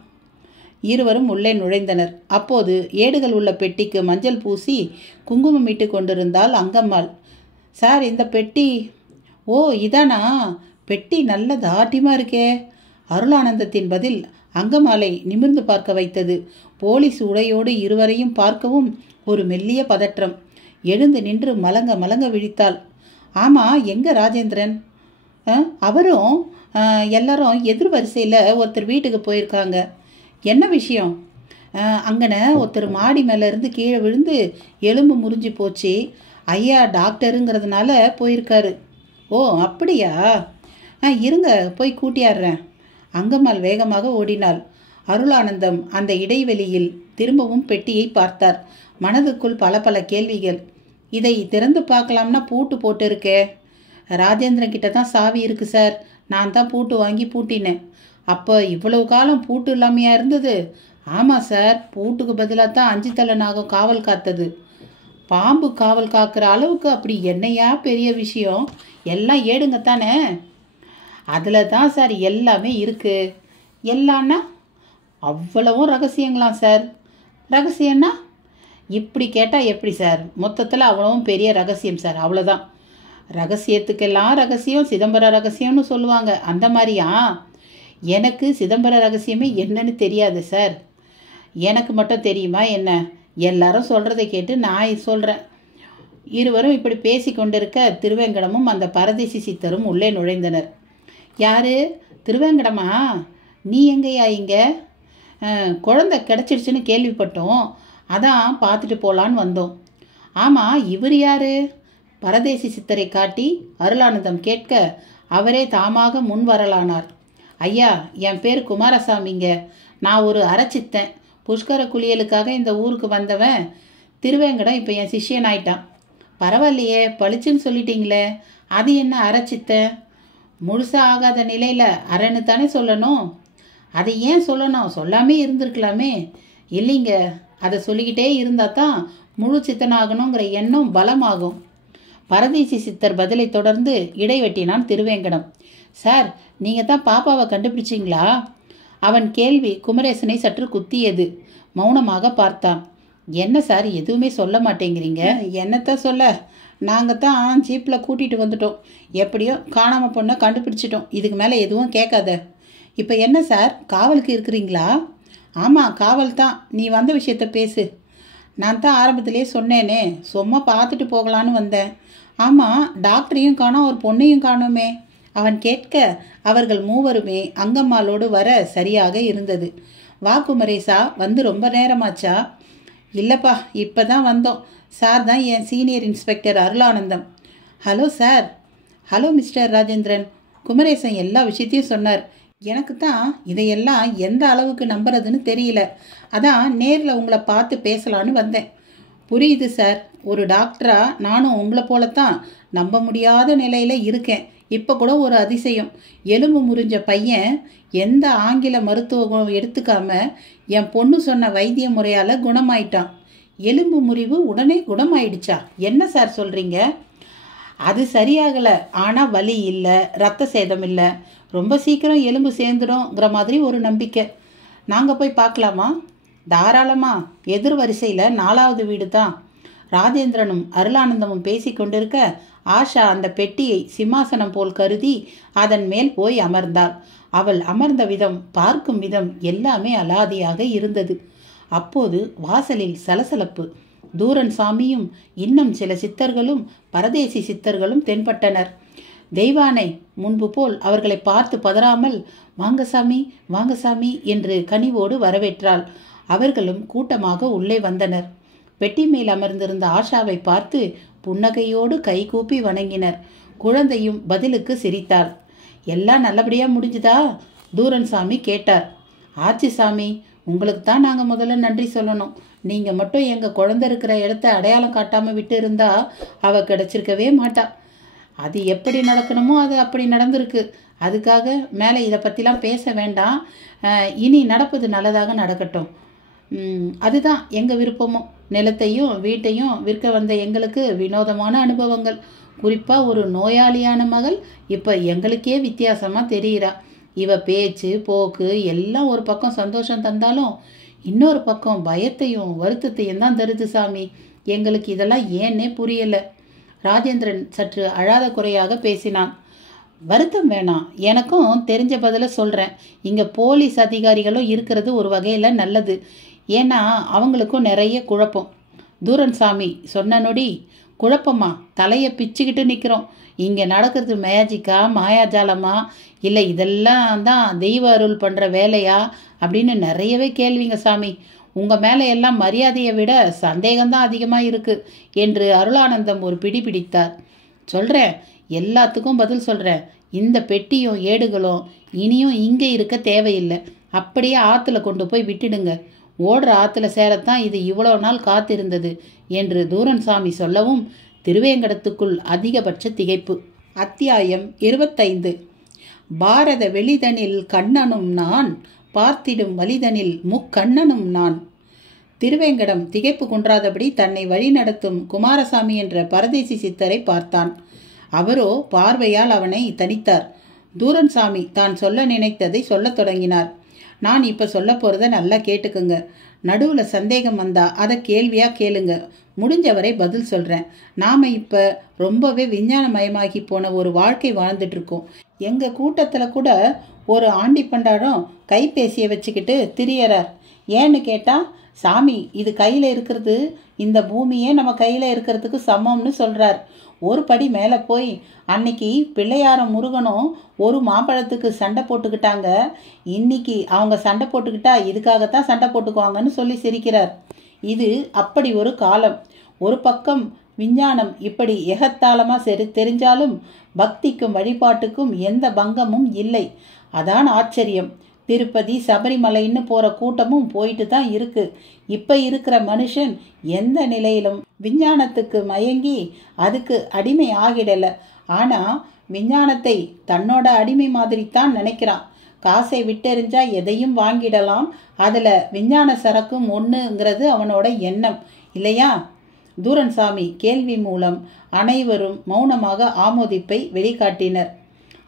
இருவரும் உள்ளே நுழைந்தனர். அப்போது ஏடுகள் உள்ள பெட்டிக்கு மஞ்சள் பூசி குங்குமம் இட்டு கொண்டிருந்தாள் அங்கம்மாள். சார், இந்த பெட்டி. ஓ, இதானா? பெட்டி நல்ல தாட்டியமாக இருக்கே. அருளானந்தத்தின் பதில் அங்கம்மாளை நிமிர்ந்து பார்க்க வைத்தது. போலீஸ் உடையோடு இருவரையும் பார்க்கவும் ஒரு மெல்லிய பதற்றம். எழுந்து நின்று மலங்க மலங்க விழித்தாள். ஆமாம், எங்கே ராஜேந்திரன்? அவரும் எல்லாரும் எதிர் வரிசையில் ஒருத்தர் வீட்டுக்கு போயிருக்காங்க. என்ன விஷயம்? அங்கன ஒருத்தர் மாடி மேலேருந்து கீழே விழுந்து எலும்பு முறிஞ்சு போச்சு. ஐயா டாக்டருங்கிறதுனால போயிருக்காரு. ஓ அப்படியா? இருங்க, போய் கூட்டியாடுறேன். அங்கம்மாள் வேகமாக ஓடினாள். அருளானந்தம் அந்த இடைவெளியில் திரும்பவும் பெட்டியை பார்த்தார். மனதுக்குள் பல பல கேள்விகள். இதை திறந்து பார்க்கலாம்னா பூட்டு போட்டு இருக்கே. ராஜேந்திரன் கிட்ட தான் சாவி இருக்குது சார். நான் தான் பூட்டு வாங்கி பூட்டினேன். அப்போ இவ்வளவு காலம் பூட்டு இல்லாமையா இருந்தது? ஆமாம் சார், பூட்டுக்கு பதிலாக தான் 5 தலை நாகம் காவல் காத்தது. பாம்பு காவல் காக்கிற அளவுக்கு அப்படி என்னையா பெரிய விஷயம்? எல்லாம் ஏடுங்கத்தானே? அதில் தான் சார் எல்லாமே இருக்குது. எல்லான்னா அவ்வளவும் ரகசியங்களாம் சார். ரகசியம்னா இப்படி கேட்டால் எப்படி சார்? மொத்தத்தில் அவ்வளவும் பெரிய ரகசியம் சார், அவ்வளோதான். ரகசியத்துக்கெல்லாம் ரகசியம் சிதம்பர ரகசியம்னு சொல்லுவாங்க, அந்த மாதிரியா? எனக்கு சிதம்பர ரகசியமே என்னன்னு தெரியாது சார். எனக்கு மட்டும் தெரியுமா என்ன? எல்லாரும் சொல்கிறதை கேட்டு நான் சொல்கிறேன். இருவரும் இப்படி பேசி கொண்டிருக்க திருவேங்கடமும் அந்த பரதேசி சித்தரும் உள்ளே நுழைந்தனர். யாரு? திருவேங்கடமா? நீ எங்கேயா இங்கே? குழந்தை கிடச்சிடுச்சுன்னு கேள்விப்பட்டோம், அதான் பார்த்துட்டு போகலான்னு வந்தோம். ஆமாம், இவர் யாரு? பரதேசி சித்தரை காட்டி அருளானந்தம் கேட்க அவரே தாமாக முன் வரலானார். ஐயா, என் பேர் குமாரசாமிங்க. நான் ஒரு அறச்சித்தன். புஷ்கர குளியலுக்காக இந்த ஊருக்கு வந்தவன். திருவேங்கடம் இப்போ என் சிஷ்யன் ஆயிட்டான். பரவாயில்லையே, பளிச்சுன்னு சொல்லிட்டீங்களே. அது என்ன அறச்சித்தன்? முழுசாக ஆகாத நிலையில் அறன்னு தானே சொல்லணும். அதை ஏன் சொல்லணும்? சொல்லாமே இருந்திருக்கலாமே. இல்லைங்க, அதை சொல்லிக்கிட்டே இருந்தால் தான் முழு சித்தனாகணுங்கிற எண்ணம் பலமாகும். பரதேசி சித்தர் பதிலை தொடர்ந்து இடைவெட்டினான் திருவேங்கடம். சார், நீங்கள் தான் பாப்பாவை கண்டுபிடிச்சிங்களா? அவன் கேள்வி குமரேசனை சற்று குத்தியது. மௌனமாக பார்த்தான். என்ன சார், எதுவுமே சொல்ல மாட்டேங்கிறீங்க? என்னத்தான் சொல்ல, நாங்கள் தான் ஜீப்பில் கூட்டிகிட்டு வந்துட்டோம். எப்படியோ காணாமல் பொண்ணை கண்டுபிடிச்சிட்டோம். இதுக்கு மேலே எதுவும் கேட்காத. இப்போ என்ன சார், காவலுக்கு இருக்கிறீங்களா? ஆமாம், காவல் தான். நீ வந்த விஷயத்த பேசு. நான் தான் ஆரம்பத்திலே சொன்னேனே, சும்மா பார்த்துட்டு போகலான்னு வந்தேன். ஆமாம், டாக்டரையும் காணோம், ஒரு பொண்ணையும் காணோமே. அவன் கேட்க அவர்கள் மூவருமே அங்கம்மாளோடு வர சரியாக இருந்தது. வா குமரேசா, வந்து ரொம்ப நேரமாச்சா? இல்லைப்பா, இப்போ தான் வந்தோம். சார் தான் என் senior inspector Arulanandam. Hello sir. Hello mister Rajendran. Kumaresan எல்லா விஷயத்தையும் சொன்னார். எனக்கு தான் இதையெல்லாம் எந்த அளவுக்கு நம்புறதுன்னு தெரியல. அதான் நேரில் உங்களை பார்த்து பேசலான்னு வந்தேன். புரியுது சார். ஒரு டாக்டரா நானும் உங்களை போலத்தான் நம்ப முடியாத நிலையில் இருக்கேன். இப்போ கூட ஒரு அதிசயம். எலும்பு முறிஞ்ச பையன் எந்த ஆங்கில மருத்துவம் எடுத்துக்காம என் பொண்ணு சொன்ன வைத்திய முறையால் குணமாயிட்டான். எலும்பு முறிவு உடனே குணமாயிடுச்சா? என்ன சார் சொல்கிறீங்க? அது சரியாகலை, ஆனால் வலி இல்லை, ரத்த சேதம் இல்லை, ரொம்ப சீக்கிரம் எலும்பு சேர்ந்துடும்ங்கிற மாதிரி ஒரு நம்பிக்கை. நாங்கள் போய் பார்க்கலாமா? தாராளமா. எதிர் வரிசையில் 4வது வீடு தான். ராஜேந்திரனும் அருளானந்தமும் பேசி கொண்டிருக்க ஆஷா அந்த பெட்டியை சிம்மாசனம் போல் கருதி அதன் மேல் போய் அமர்ந்தாள். அவள் அமர்ந்த விதம், பார்க்கும் விதம் எல்லாமே அலாதியாக இருந்தது. அப்போது வாசலில் சலசலப்பு. தூரன் சாமியும் இன்னும் சில சித்தர்களும் பரதேசி சித்தர்களும் தென்பட்டனர். தெய்வானை முன்பு போல் அவர்களை பார்த்து பதறாமல் வாங்க சாமி, வாங்க சாமி என்று கனிவோடு வரவேற்றாள். அவர்களும் கூட்டமாக உள்ளே வந்தனர். பெட்டி மேல் அமர்ந்திருந்த ஆஷாவை பார்த்து புன்னகையோடு கைகூப்பி வணங்கினர். குழந்தையும் பதிலுக்கு சிரித்தாள். எல்லாம் நல்லபடியாக முடிஞ்சுதா? தூரன் சாமி கேட்டார். ஆச்சி சாமி, உங்களுக்கு தான் நாங்கள் முதல்ல நன்றி சொல்லணும். நீங்கள் மட்டும் எங்கள் குழந்தை இருக்கிற இடத்த அடையாளம் காட்டாமல் விட்டு இருந்தா அவள் கிடச்சிருக்கவே மாட்டா. அது எப்படி நடக்கணுமோ அது அப்படி நடந்திருக்கு. அதுக்காக மேலே இதை பற்றிலாம் பேச வேண்டாம். இனி நடப்பது நல்லதாக நடக்கட்டும். அதுதான் எங்கள் விருப்பமும். நிலத்தையும் வீட்டையும் விற்க வந்த எங்களுக்கு வினோதமான அனுபவங்கள். குறிப்பாக ஒரு நோயாளியான மகள் இப்போ எங்களுக்கே வித்தியாசமாக தெரிகிறா. இவ பேச்சு போக்கு எல்லாம் ஒரு பக்கம் சந்தோஷம் தந்தாலும் இன்னொரு பக்கம் பயத்தையும் வருத்தத்தையும் தான் தருது சாமி. எங்களுக்கு இதெல்லாம் ஏன்னே புரியலை. ராஜேந்திரன் சற்று அழாத குறையாக பேசினான். வருத்தம் வேணாம், எனக்கும் தெரிஞ்ச பதிலை சொல்கிறேன். இங்கே போலீஸ் அதிகாரிகளும் இருக்கிறது ஒரு வகையில் நல்லது. ஏன்னா அவங்களுக்கும் நிறைய குழப்பம். தூரன் சாமி சொன்ன நொடி, குழப்பமா? தலையை பிச்சுக்கிட்டு நிற்கிறோம். இங்கே நடக்கிறது மேஜிக்கா, மாயாஜாலமா, இல்லை இதெல்லாம் தான் தெய்வ அருள் பண்ணுற வேலையா அப்படின்னு நிறையவே கேள்விங்க சாமி. உங்கள் மேலே எல்லாம் மரியாதையை விட சந்தேகம்தான் அதிகமாக இருக்குது என்று அருளானந்தம் ஒரு பிடி பிடித்தார். சொல்கிறேன், எல்லாத்துக்கும் பதில் சொல்கிறேன். இந்த பெட்டியும் ஏடுகளும் இனியும் இங்கே இருக்க தேவையில்லை. அப்படியே ஆற்றுல கொண்டு போய் விட்டுடுங்க. ஓடுற ஆற்றுல சேரத்தான் இது இவ்வளோ நாள் காத்திருந்தது என்று தூரன் சாமி சொல்லவும் திருவேங்கடத்துக்குள் அதிகபட்ச திகைப்பு. அத்தியாயம் 25. பாரத வெளிதனில் கண்ணனும் நான், பார்த்திடும் வலிதனில் முக்கண்ணனும் நான். திருவேங்கடம் திகைப்பு குன்றாதபடி தன்னை வழிநடத்தும் குமாரசாமி என்ற பரதேசி சித்தரை பார்த்தான். அவரோ பார்வையால் அவனை தனித்தார். தூரன் சாமி தான் சொல்ல நினைத்ததை சொல்லத் தொடங்கினார். நான் இப்போ சொல்ல போகிறத நல்லா கேட்டுக்குங்க. நடுவில் சந்தேகம் வந்தால் அதை கேள்வியாக கேளுங்க. முடிஞ்சவரை பதில் சொல்கிறேன். நாம் இப்போ ரொம்பவே விஞ்ஞானமயமாகி போன ஒரு வாழ்க்கை வாழ்ந்துட்டுருக்கோம். எங்கள் கூட்டத்தில் கூட ஒரு ஆண்டி பண்டாரம் கைபேசியை வச்சுக்கிட்டு திரியறார். ஏன்னு கேட்டால், சாமி இது கையில் இருக்கிறது இந்த பூமியே நம்ம கையில் இருக்கிறதுக்கு சமம்னு சொல்கிறார். ஒரு படி மேலே போய், அன்னைக்கு பிள்ளையாரம் முருகனும் ஒரு மாம்பழத்துக்கு சண்டை போட்டுக்கிட்டாங்க, இன்னைக்கு அவங்க சண்டை போட்டுக்கிட்டா இதுக்காகத்தான் சண்டை போட்டுக்குவாங்கன்னு சொல்லி சிரிக்கிறார். இது அப்படி ஒரு காலம். ஒரு பக்கம் விஞ்ஞானம் இப்படி எகத்தாளமாக தெரிஞ்சாலும் பக்திக்கும் வழிபாட்டுக்கும் எந்த பங்கமும் இல்லை. அதான் ஆச்சரியம். திருப்பதி சபரிமலைன்னு போகிற கூட்டமும் போயிட்டு தான் இருக்கு. இப்போ இருக்கிற மனுஷன் எந்த நிலையிலும் விஞ்ஞானத்துக்கு மயங்கி அதுக்கு அடிமை ஆகிடலை. ஆனால் விஞ்ஞானத்தை தன்னோட அடிமை மாதிரி தான் நினைக்கிறான். காசை விட்டெறிஞ்சா எதையும் வாங்கிடலாம், அதில் விஞ்ஞான சரக்கும் ஒன்றுங்கிறது அவனோட எண்ணம் இல்லையா? தூரன்சாமி கேள்வி மூலம் அனைவரும் மௌனமாக ஆமோதிப்பை வெளிக்காட்டினர்.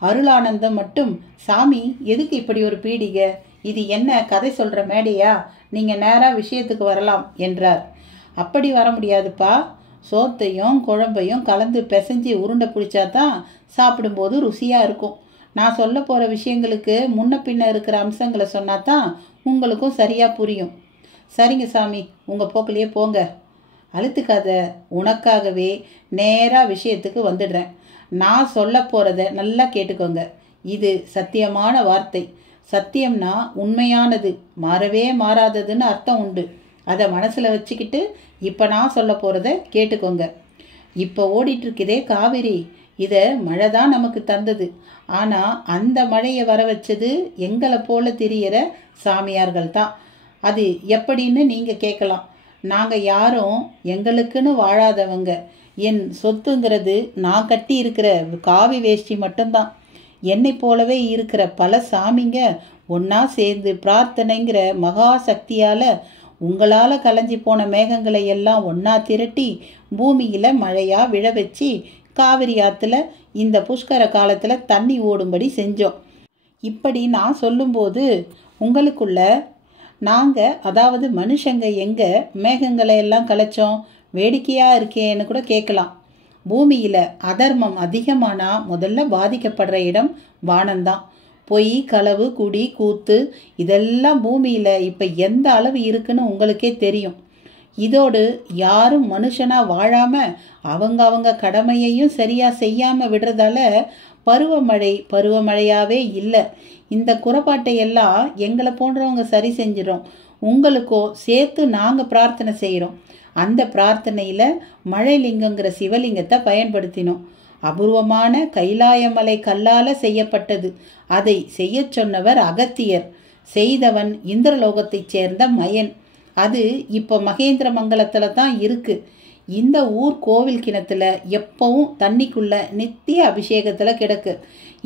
அருளானந்தம் மட்டும், சாமி எதுக்கு இப்படி ஒரு பீடிகை? இது என்ன கதை சொல்கிற மேடையா? நீங்கள் நேராக விஷயத்துக்கு வரலாம் என்றார். அப்படி வர முடியாதுப்பா. சோத்தையும் குழம்பையும் கலந்து பிசைஞ்சு உருண்டை பிடிச்சா தான் சாப்பிடும்போது ருசியாக இருக்கும். நான் சொல்ல போகிற விஷயங்களுக்கு முன்ன பின்ன இருக்கிற அம்சங்களை சொன்னா தான் உங்களுக்கும் சரியாக புரியும். சரிங்க சாமி, உங்கள் போக்கிலேயே போங்க. அழுத்துக்காத, உனக்காகவே நேராக விஷயத்துக்கு வந்துடுறேன். நான் சொல்ல போகிறத நல்லா கேட்டுக்கோங்க. இது சத்தியமான வார்த்தை. சத்தியம்னா உண்மையானது, மாறவே மாறாததுன்னு அர்த்தம் உண்டு. அதை மனசில் வச்சுக்கிட்டு இப்போ நான் சொல்ல போகிறத கேட்டுக்கோங்க. இப்போ ஓடிட்டுருக்குதே காவிரி, இதை மழை தான் நமக்கு தந்தது. ஆனால் அந்த மழையை வர வச்சது எங்களை போல திரியிற சாமியார்கள் தான். அது எப்படின்னு நீங்கள் கேட்கலாம். நாங்கள் யாரும் எங்களுக்குன்னு வாழாதவங்க. என் சொத்துங்கிறது நான் கட்டி இருக்கிற காவி வேஷ்டி மட்டும்தான். என்னை போலவே இருக்கிற பல சாமிங்க ஒன்றா சேர்ந்து பிரார்த்தனைங்கிற மகா சக்தியால் உங்களால் கலைஞ்சி போன மேகங்களை எல்லாம் ஒன்றா திரட்டி பூமியில் மழையாக விழ வச்சு காவிரி ஆற்றுல இந்த புஷ்கர காலத்தில் தண்ணி ஓடும்படி செஞ்சோம். இப்படி நான் சொல்லும்போது உங்களுக்குள்ள நாங்கள், அதாவது மனுஷங்க, எங்கே மேகங்களை எல்லாம் கலைச்சோம், வேடிக்கையாக இருக்கேன்னு கூட கேட்கலாம். பூமியில் அதர்மம் அதிகமானால் முதல்ல பாதிக்கப்படுற இடம் வானம்தான். பொய், களவு, குடி, கூத்து இதெல்லாம் பூமியில் இப்போ எந்த அளவு இருக்குன்னு உங்களுக்கே தெரியும். இதோடு யாரும் மனுஷனாக வாழாமல் அவங்க கடமையையும் சரியாக செய்யாமல் விடுறதால பருவமழையாகவே இல்லை. இந்த குறைபாட்டை எல்லாம் எங்களை போன்றவங்க சரி செஞ்சிடும். உங்களுக்கோ சேர்த்து நாங்கள் பிரார்த்தனை செய்கிறோம். அந்த பிரார்த்தனையில் மழைலிங்கங்கிற சிவலிங்கத்தை பயன்படுத்தினோம். அபூர்வமான கைலாயமலை கல்லால் செய்யப்பட்டது. அதை செய்ய சொன்னவர் அகத்தியர். செய்தவன் இந்திரலோகத்தைச் சேர்ந்த மயன். அது இப்போ மகேந்திரமங்கலத்தில் தான் இருக்குது. இந்த ஊர் கோவில் கிணத்துல எப்பவும் தண்ணிக்குள்ள நித்திய அபிஷேகத்தில் கிடக்கு.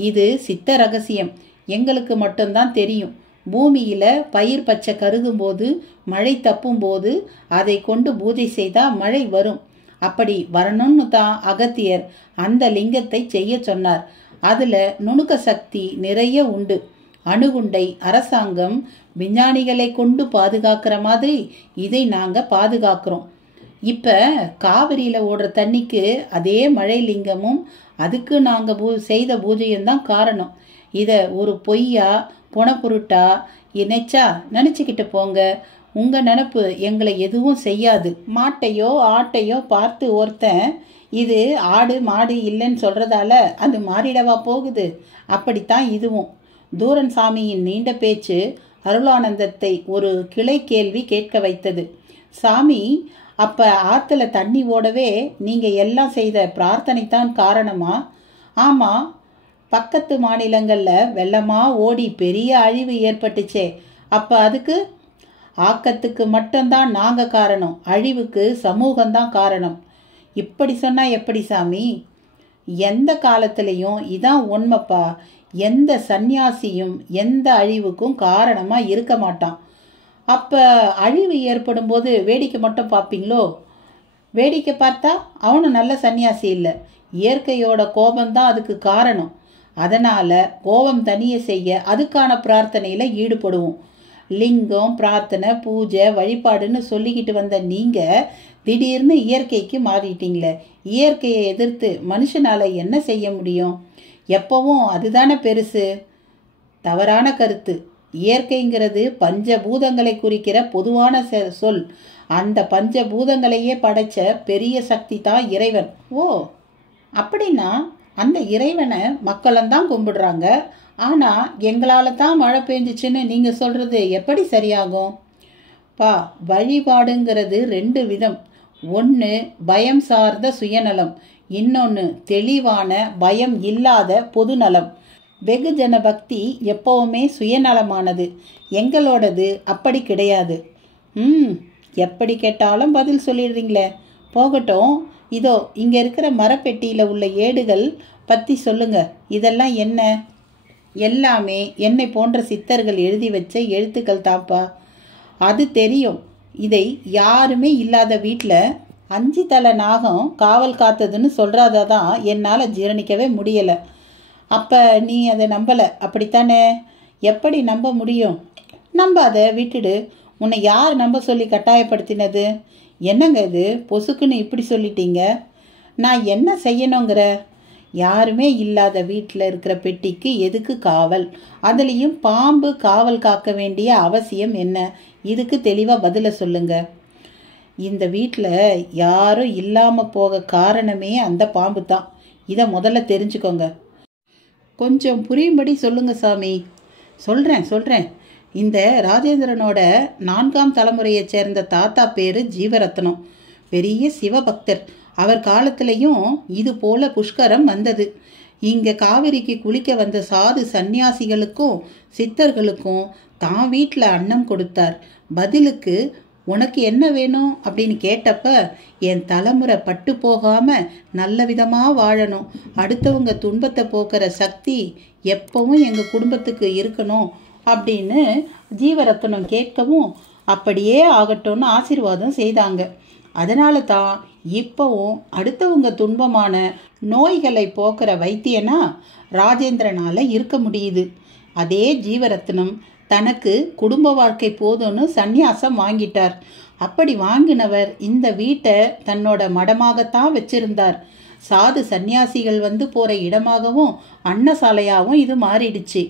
இது சித்த ரகசியம், எங்களுக்கு மட்டும்தான் தெரியும். பூமியில் பயிர் பச்சை கருகும்போது, மழை தப்பும்போது அதை கொண்டு பூஜை செய்தால் மழை வரும். அப்படி வரணும்னு தான் அகத்தியர் அந்த லிங்கத்தை செய்ய சொன்னார். அதில் நுணுக்க சக்தி நிறைய உண்டு. அணுகுண்டை அரசாங்கம் விஞ்ஞானிகளை கொண்டு பாதுகாக்கிற மாதிரி இதை நாங்கள் பாதுகாக்கிறோம். இப்போ காவிரியில் ஓடுற தண்ணிக்கு அதே மழை லிங்கமும் அதுக்கு நாங்கள் செய்த பூஜையும் தான் காரணம். இதை ஒரு பொய்யா புனப்பொருட்டா நினச்சிக்கிட்டு போங்க. உங்கள் நினப்பு எங்களை எதுவும் செய்யாது. மாட்டையோ ஆட்டையோ பார்த்து ஒருத்தன் இது ஆடு மாடு இல்லைன்னு சொல்கிறதால அது மாறிடவா போகுது? அப்படித்தான் இதுவும். தூரன்சாமியின் நீண்ட பேச்சு அருளானந்தத்தை ஒரு கிளை கேள்வி கேட்க வைத்தது. சாமி, அப்போ ஆற்றுல தண்ணி ஓடவே நீங்கள் எல்லாம் செய்த பிரார்த்தனை தான் காரணமா? ஆமாம், பக்கத்து மாநிலங்களில் வெள்ளமாக ஓடி பெரிய அழிவு ஏற்பட்டுச்சே, அப்போ அதுக்கு ஆக்கத்துக்கு மட்டும்தான் நாங்கள் காரணம், அழிவுக்கு சமூகம்தான் காரணம். இப்படி சொன்னால் எப்படி சாமி? எந்த காலத்துலேயும் இதான் உண்மைப்பா. எந்த சந்நியாசியும் எந்த அழிவுக்கும் காரணமாக இருக்க மாட்டான். அப்போ அழிவு ஏற்படும் போது வேடிக்கை மட்டும் பார்ப்பீங்களோ? வேடிக்கை பார்த்தா அவனும் நல்ல சன்னியாசி இல்லை. இயற்கையோட கோபம்தான் அதுக்கு காரணம். அதனால் கோபம் தனிய செய்ய அதுக்கான பிரார்த்தனையில் ஈடுபடுவோம். லிங்கம், பிரார்த்தனை, பூஜை, வழிபாடுன்னு சொல்லிக்கிட்டு வந்த நீங்கள் திடீர்னு இயற்கைக்கு மாறிட்டீங்களே. இயற்கையை எதிர்த்து மனுஷனால் என்ன செய்ய முடியும்? எப்பவும் அதுதானே பெருசு. தவறான கருத்து. இயற்கைங்கிறது பஞ்சபூதங்களை குறிக்கிற பொதுவான சொல். அந்த பஞ்சபூதங்களையே படைச்ச பெரிய சக்தி தான் இறைவன். ஓ, அப்படின்னா அந்த இறைவனை மக்களந்தான் கும்பிடுறாங்க. ஆனால் எங்களால் தான் மழை பெஞ்சிச்சுன்னு நீங்கள் சொல்கிறது எப்படி சரியாகும்? வழிபாடுங்கிறது 2 விதம். ஒன்று பயம் சார்ந்த சுயநலம், இன்னொன்று தெளிவான பயம் இல்லாத பொதுநலம். வெகுஜன பக்தி எப்பவுமே சுயநலமானது. எங்களோடது அப்படி கிடையாது. எப்படி கேட்டாலும் பதில் சொல்லிடுறீங்களே. போகட்டும், இதோ இங்கே இருக்கிற மரப்பெட்டியில் உள்ள ஏடுகள் பற்றி சொல்லுங்க. இதெல்லாம் என்ன? எல்லாமே என்னை போன்ற சித்தர்கள் எழுதி வச்ச எழுத்துக்கள் தாப்பா. அது தெரியும். இதை யாருமே இல்லாத வீட்டில் 5 தலை நாகம் காவல் காத்ததுன்னு சொல்கிறதான் என்னால் ஜீரணிக்கவே முடியலை. அப்போ நீ அதை நம்பலை, அப்படித்தானே? எப்படி நம்ப முடியும்? நம்பாத, விட்டுடு. உன்னை யார் நம்ப சொல்லி கட்டாயப்படுத்தினது? என்னங்க இது, பொசுக்குன்னு இப்படி சொல்லிட்டீங்க. நான் என்ன செய்யணுங்கிற? யாருமே இல்லாத வீட்டில் இருக்கிற பெட்டிக்கு எதுக்கு காவல்? அதுலேயும் பாம்பு காவல் காக்க வேண்டிய அவசியம் என்ன? இதுக்கு தெளிவாக பதிலை சொல்லுங்க. இந்த வீட்டில் யாரும் இல்லாமல் போக காரணமே அந்த பாம்பு தான். இதை முதல்ல தெரிஞ்சுக்கோங்க. கொஞ்சம் புரியும்படி சொல்லுங்க சாமி. சொல்கிறேன். இந்த ராஜேந்திரனோட 4ஆம் தலைமுறையை சேர்ந்த தாத்தா பேர் ஜீவரத்னம். பெரிய சிவபக்தர். அவர் காலத்திலையும் இது போல புஷ்கரம் வந்தது. இங்கே காவிரிக்கு குளிக்க வந்த சாது சந்நியாசிகளுக்கும் சித்தர்களுக்கும் தான் வீட்டில் அன்னம் கொடுத்தார். பதிலுக்கு உனக்கு என்ன வேணும் அப்படின்னு கேட்டப்ப, என் தலைமுறை பட்டு போகாமல் நல்ல விதமாக வாழணும், அடுத்தவங்க துன்பத்தை போக்குற சக்தி எப்பவும் எங்கள் குடும்பத்துக்கு இருக்கணும் அப்படின்னு ஜீவரத்னம் கேட்கவும், அப்படியே ஆகட்டும்னு ஆசீர்வாதம் செய்தாங்க. அதனால தான் இப்போவும் அடுத்தவங்க துன்பமான நோய்களை போக்குற வைத்தியனா ராஜேந்திரனால் இருக்க முடியுது. அதே ஜீவரத்னம் தனக்கு குடும்ப வாழ்க்கை போதும்னு சந்நியாசம் வாங்கிட்டார். அப்படி வாங்கினவர் இந்த வீட்டை தன்னோட மடமாகத்தான் வச்சிருந்தார். சாது சந்நியாசிகள் வந்து போகிற இடமாகவும் அன்னசாலையாகவும் இது மாறிடுச்சு.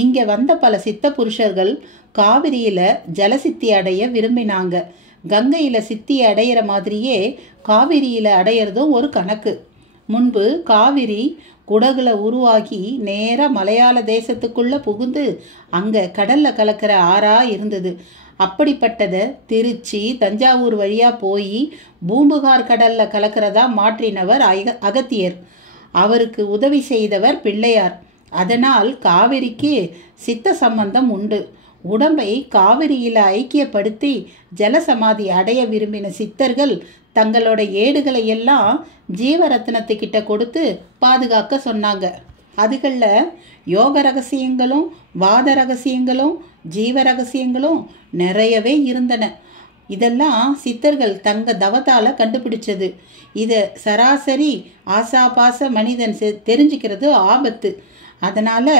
இங்கே வந்த பல சித்த புருஷர்கள் காவிரியில் ஜலசித்தி அடைய விரும்பினாங்க. கங்கையில் சித்தி அடையிற மாதிரியே காவிரியில் அடையிறதும் ஒரு கணக்கு. முன்பு காவிரி குடகுல உருவாகி நேராக மலையாள தேசத்துக்குள்ளே புகுந்து அங்கே கடலில் கலக்கிற ஆறாக இருந்தது. அப்படிப்பட்டதை திருச்சி, தஞ்சாவூர் வழியாக போய் பூம்புகார் கடலில் கலக்கிறதா மாற்றினவர் அகத்தியர். அவருக்கு உதவி செய்தவர் பிள்ளையார். அதனால் காவிரிக்கு சித்த சம்பந்தம் உண்டு. உடம்பை காவிரியில் ஐக்கியப்படுத்தி ஜலசமாதி அடைய விரும்பின சித்தர்கள் தங்களோட ஏடுகளை எல்லாம் ஜீவரத்னத்துக்கிட்ட கொடுத்து பாதுகாக்க சொன்னாங்க. அதுகளில் யோக ரகசியங்களும் வாத ரகசியங்களும் ஜீவ ரகசியங்களும் நிறையவே இருந்தன. இதெல்லாம் சித்தர்கள் தங்க தவத்தால் கண்டுபிடிச்சது. இதை சராசரி ஆசாபாச மனிதன் தெரிஞ்சுக்கிறது ஆபத்து. அதனால்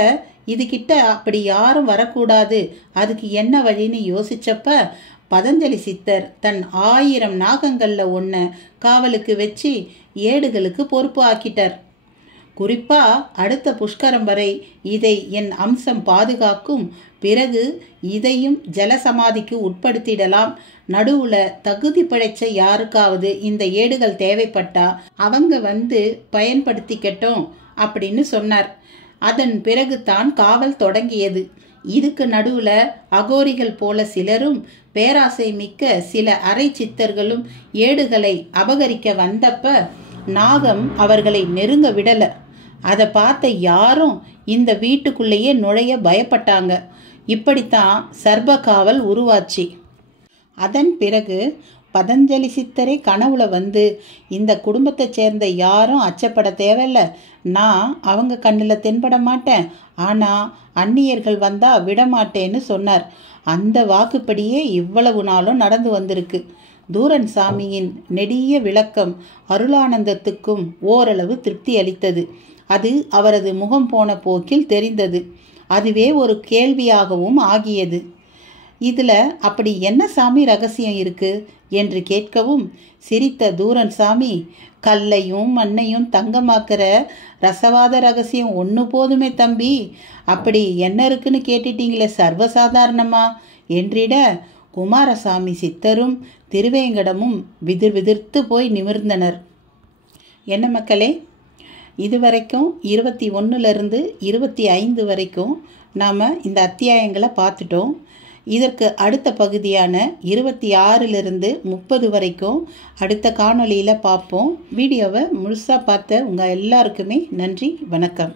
இதுகிட்ட அப்படி யாரும் வரக்கூடாது. அதுக்கு என்ன வழின்னு யோசிச்சப்ப பதஞ்சலி சித்தர் தன் 1000 நாகங்களில் ஒன்றை காவலுக்கு வச்சு ஏடுகளுக்கு பொறுப்பு ஆக்கிட்டார். குறிப்பாக அடுத்த புஷ்கரம் வரை இதை என் அம்சம் பாதுகாக்கும். பிறகு இதையும் ஜலசமாதிக்கு உட்படுத்திடலாம். நடுவில் தகுதி படைச்ச யாருக்காவது இந்த ஏடுகள் தேவைப்பட்டா அவங்க வந்து பயன்படுத்திக்கட்டும் அப்படின்னு சொன்னார். அதன் பிறகு தான் காவல் தொடங்கியது. இதுக்கு நடுவில் அகோரிகள் போல சிலரும் பேராசை மிக்க சில அரை சித்தர்களும் ஏடுகளை அபகரிக்க வந்தப்ப நாகம் அவர்களை நெருங்க விடலை. அதை பார்த்த யாரும் இந்த வீட்டுக்குள்ளேயே நுழைய பயப்பட்டாங்க. இப்படித்தான் சர்ப காவல் உருவாச்சு. அதன் பிறகு பதஞ்சலி சித்தரே கனவுல வந்து, இந்த குடும்பத்தை சேர்ந்த யாரும் அச்சப்பட தேவையில்லை, நான் அவங்க கண்ணில் தென்பட மாட்டேன், ஆனால் அந்நியர்கள் வந்தால் விடமாட்டேன்னு சொன்னார். அந்த வாக்குப்படியே இவ்வளவு நாளும் நடந்து வந்திருக்கு. தூரன் சாமியின் நெடிய விளக்கம் அருளானந்தத்துக்கும் ஓரளவு திருப்தி அளித்தது. அது அவரது முகம் போன போக்கில் தெரிந்தது. அதுவே ஒரு கேள்வியாகவும் ஆகியது. இதில் அப்படி என்ன சாமி ரகசியம் இருக்கு என்று கேட்கவும் சிரித்த தூரன் சாமி, கல்லையும் மண்ணையும் தங்கமாக்குற ரசவாத ரகசியம் ஒன்று போதுமே தம்பி, அப்படி என்ன இருக்குன்னு கேட்டுட்டீங்களே சர்வசாதாரணமா என்றிட குமாரசாமி சித்தரும் திருவேங்கடமும் விதிர்விதிர்த்து போய் நிமிர்ந்தனர். என்ன மக்களே, இதுவரைக்கும் 21லிருந்து 25 வரைக்கும் நாம் இந்த அத்தியாயங்களை பார்த்துட்டோம். இதற்கு அடுத்த பகுதியான 26லிருந்து 30 வரைக்கும் அடுத்த காணொளியில் பார்ப்போம். வீடியோவை முழுசாக பார்த்த உங்கள் எல்லாருக்குமே நன்றி, வணக்கம்.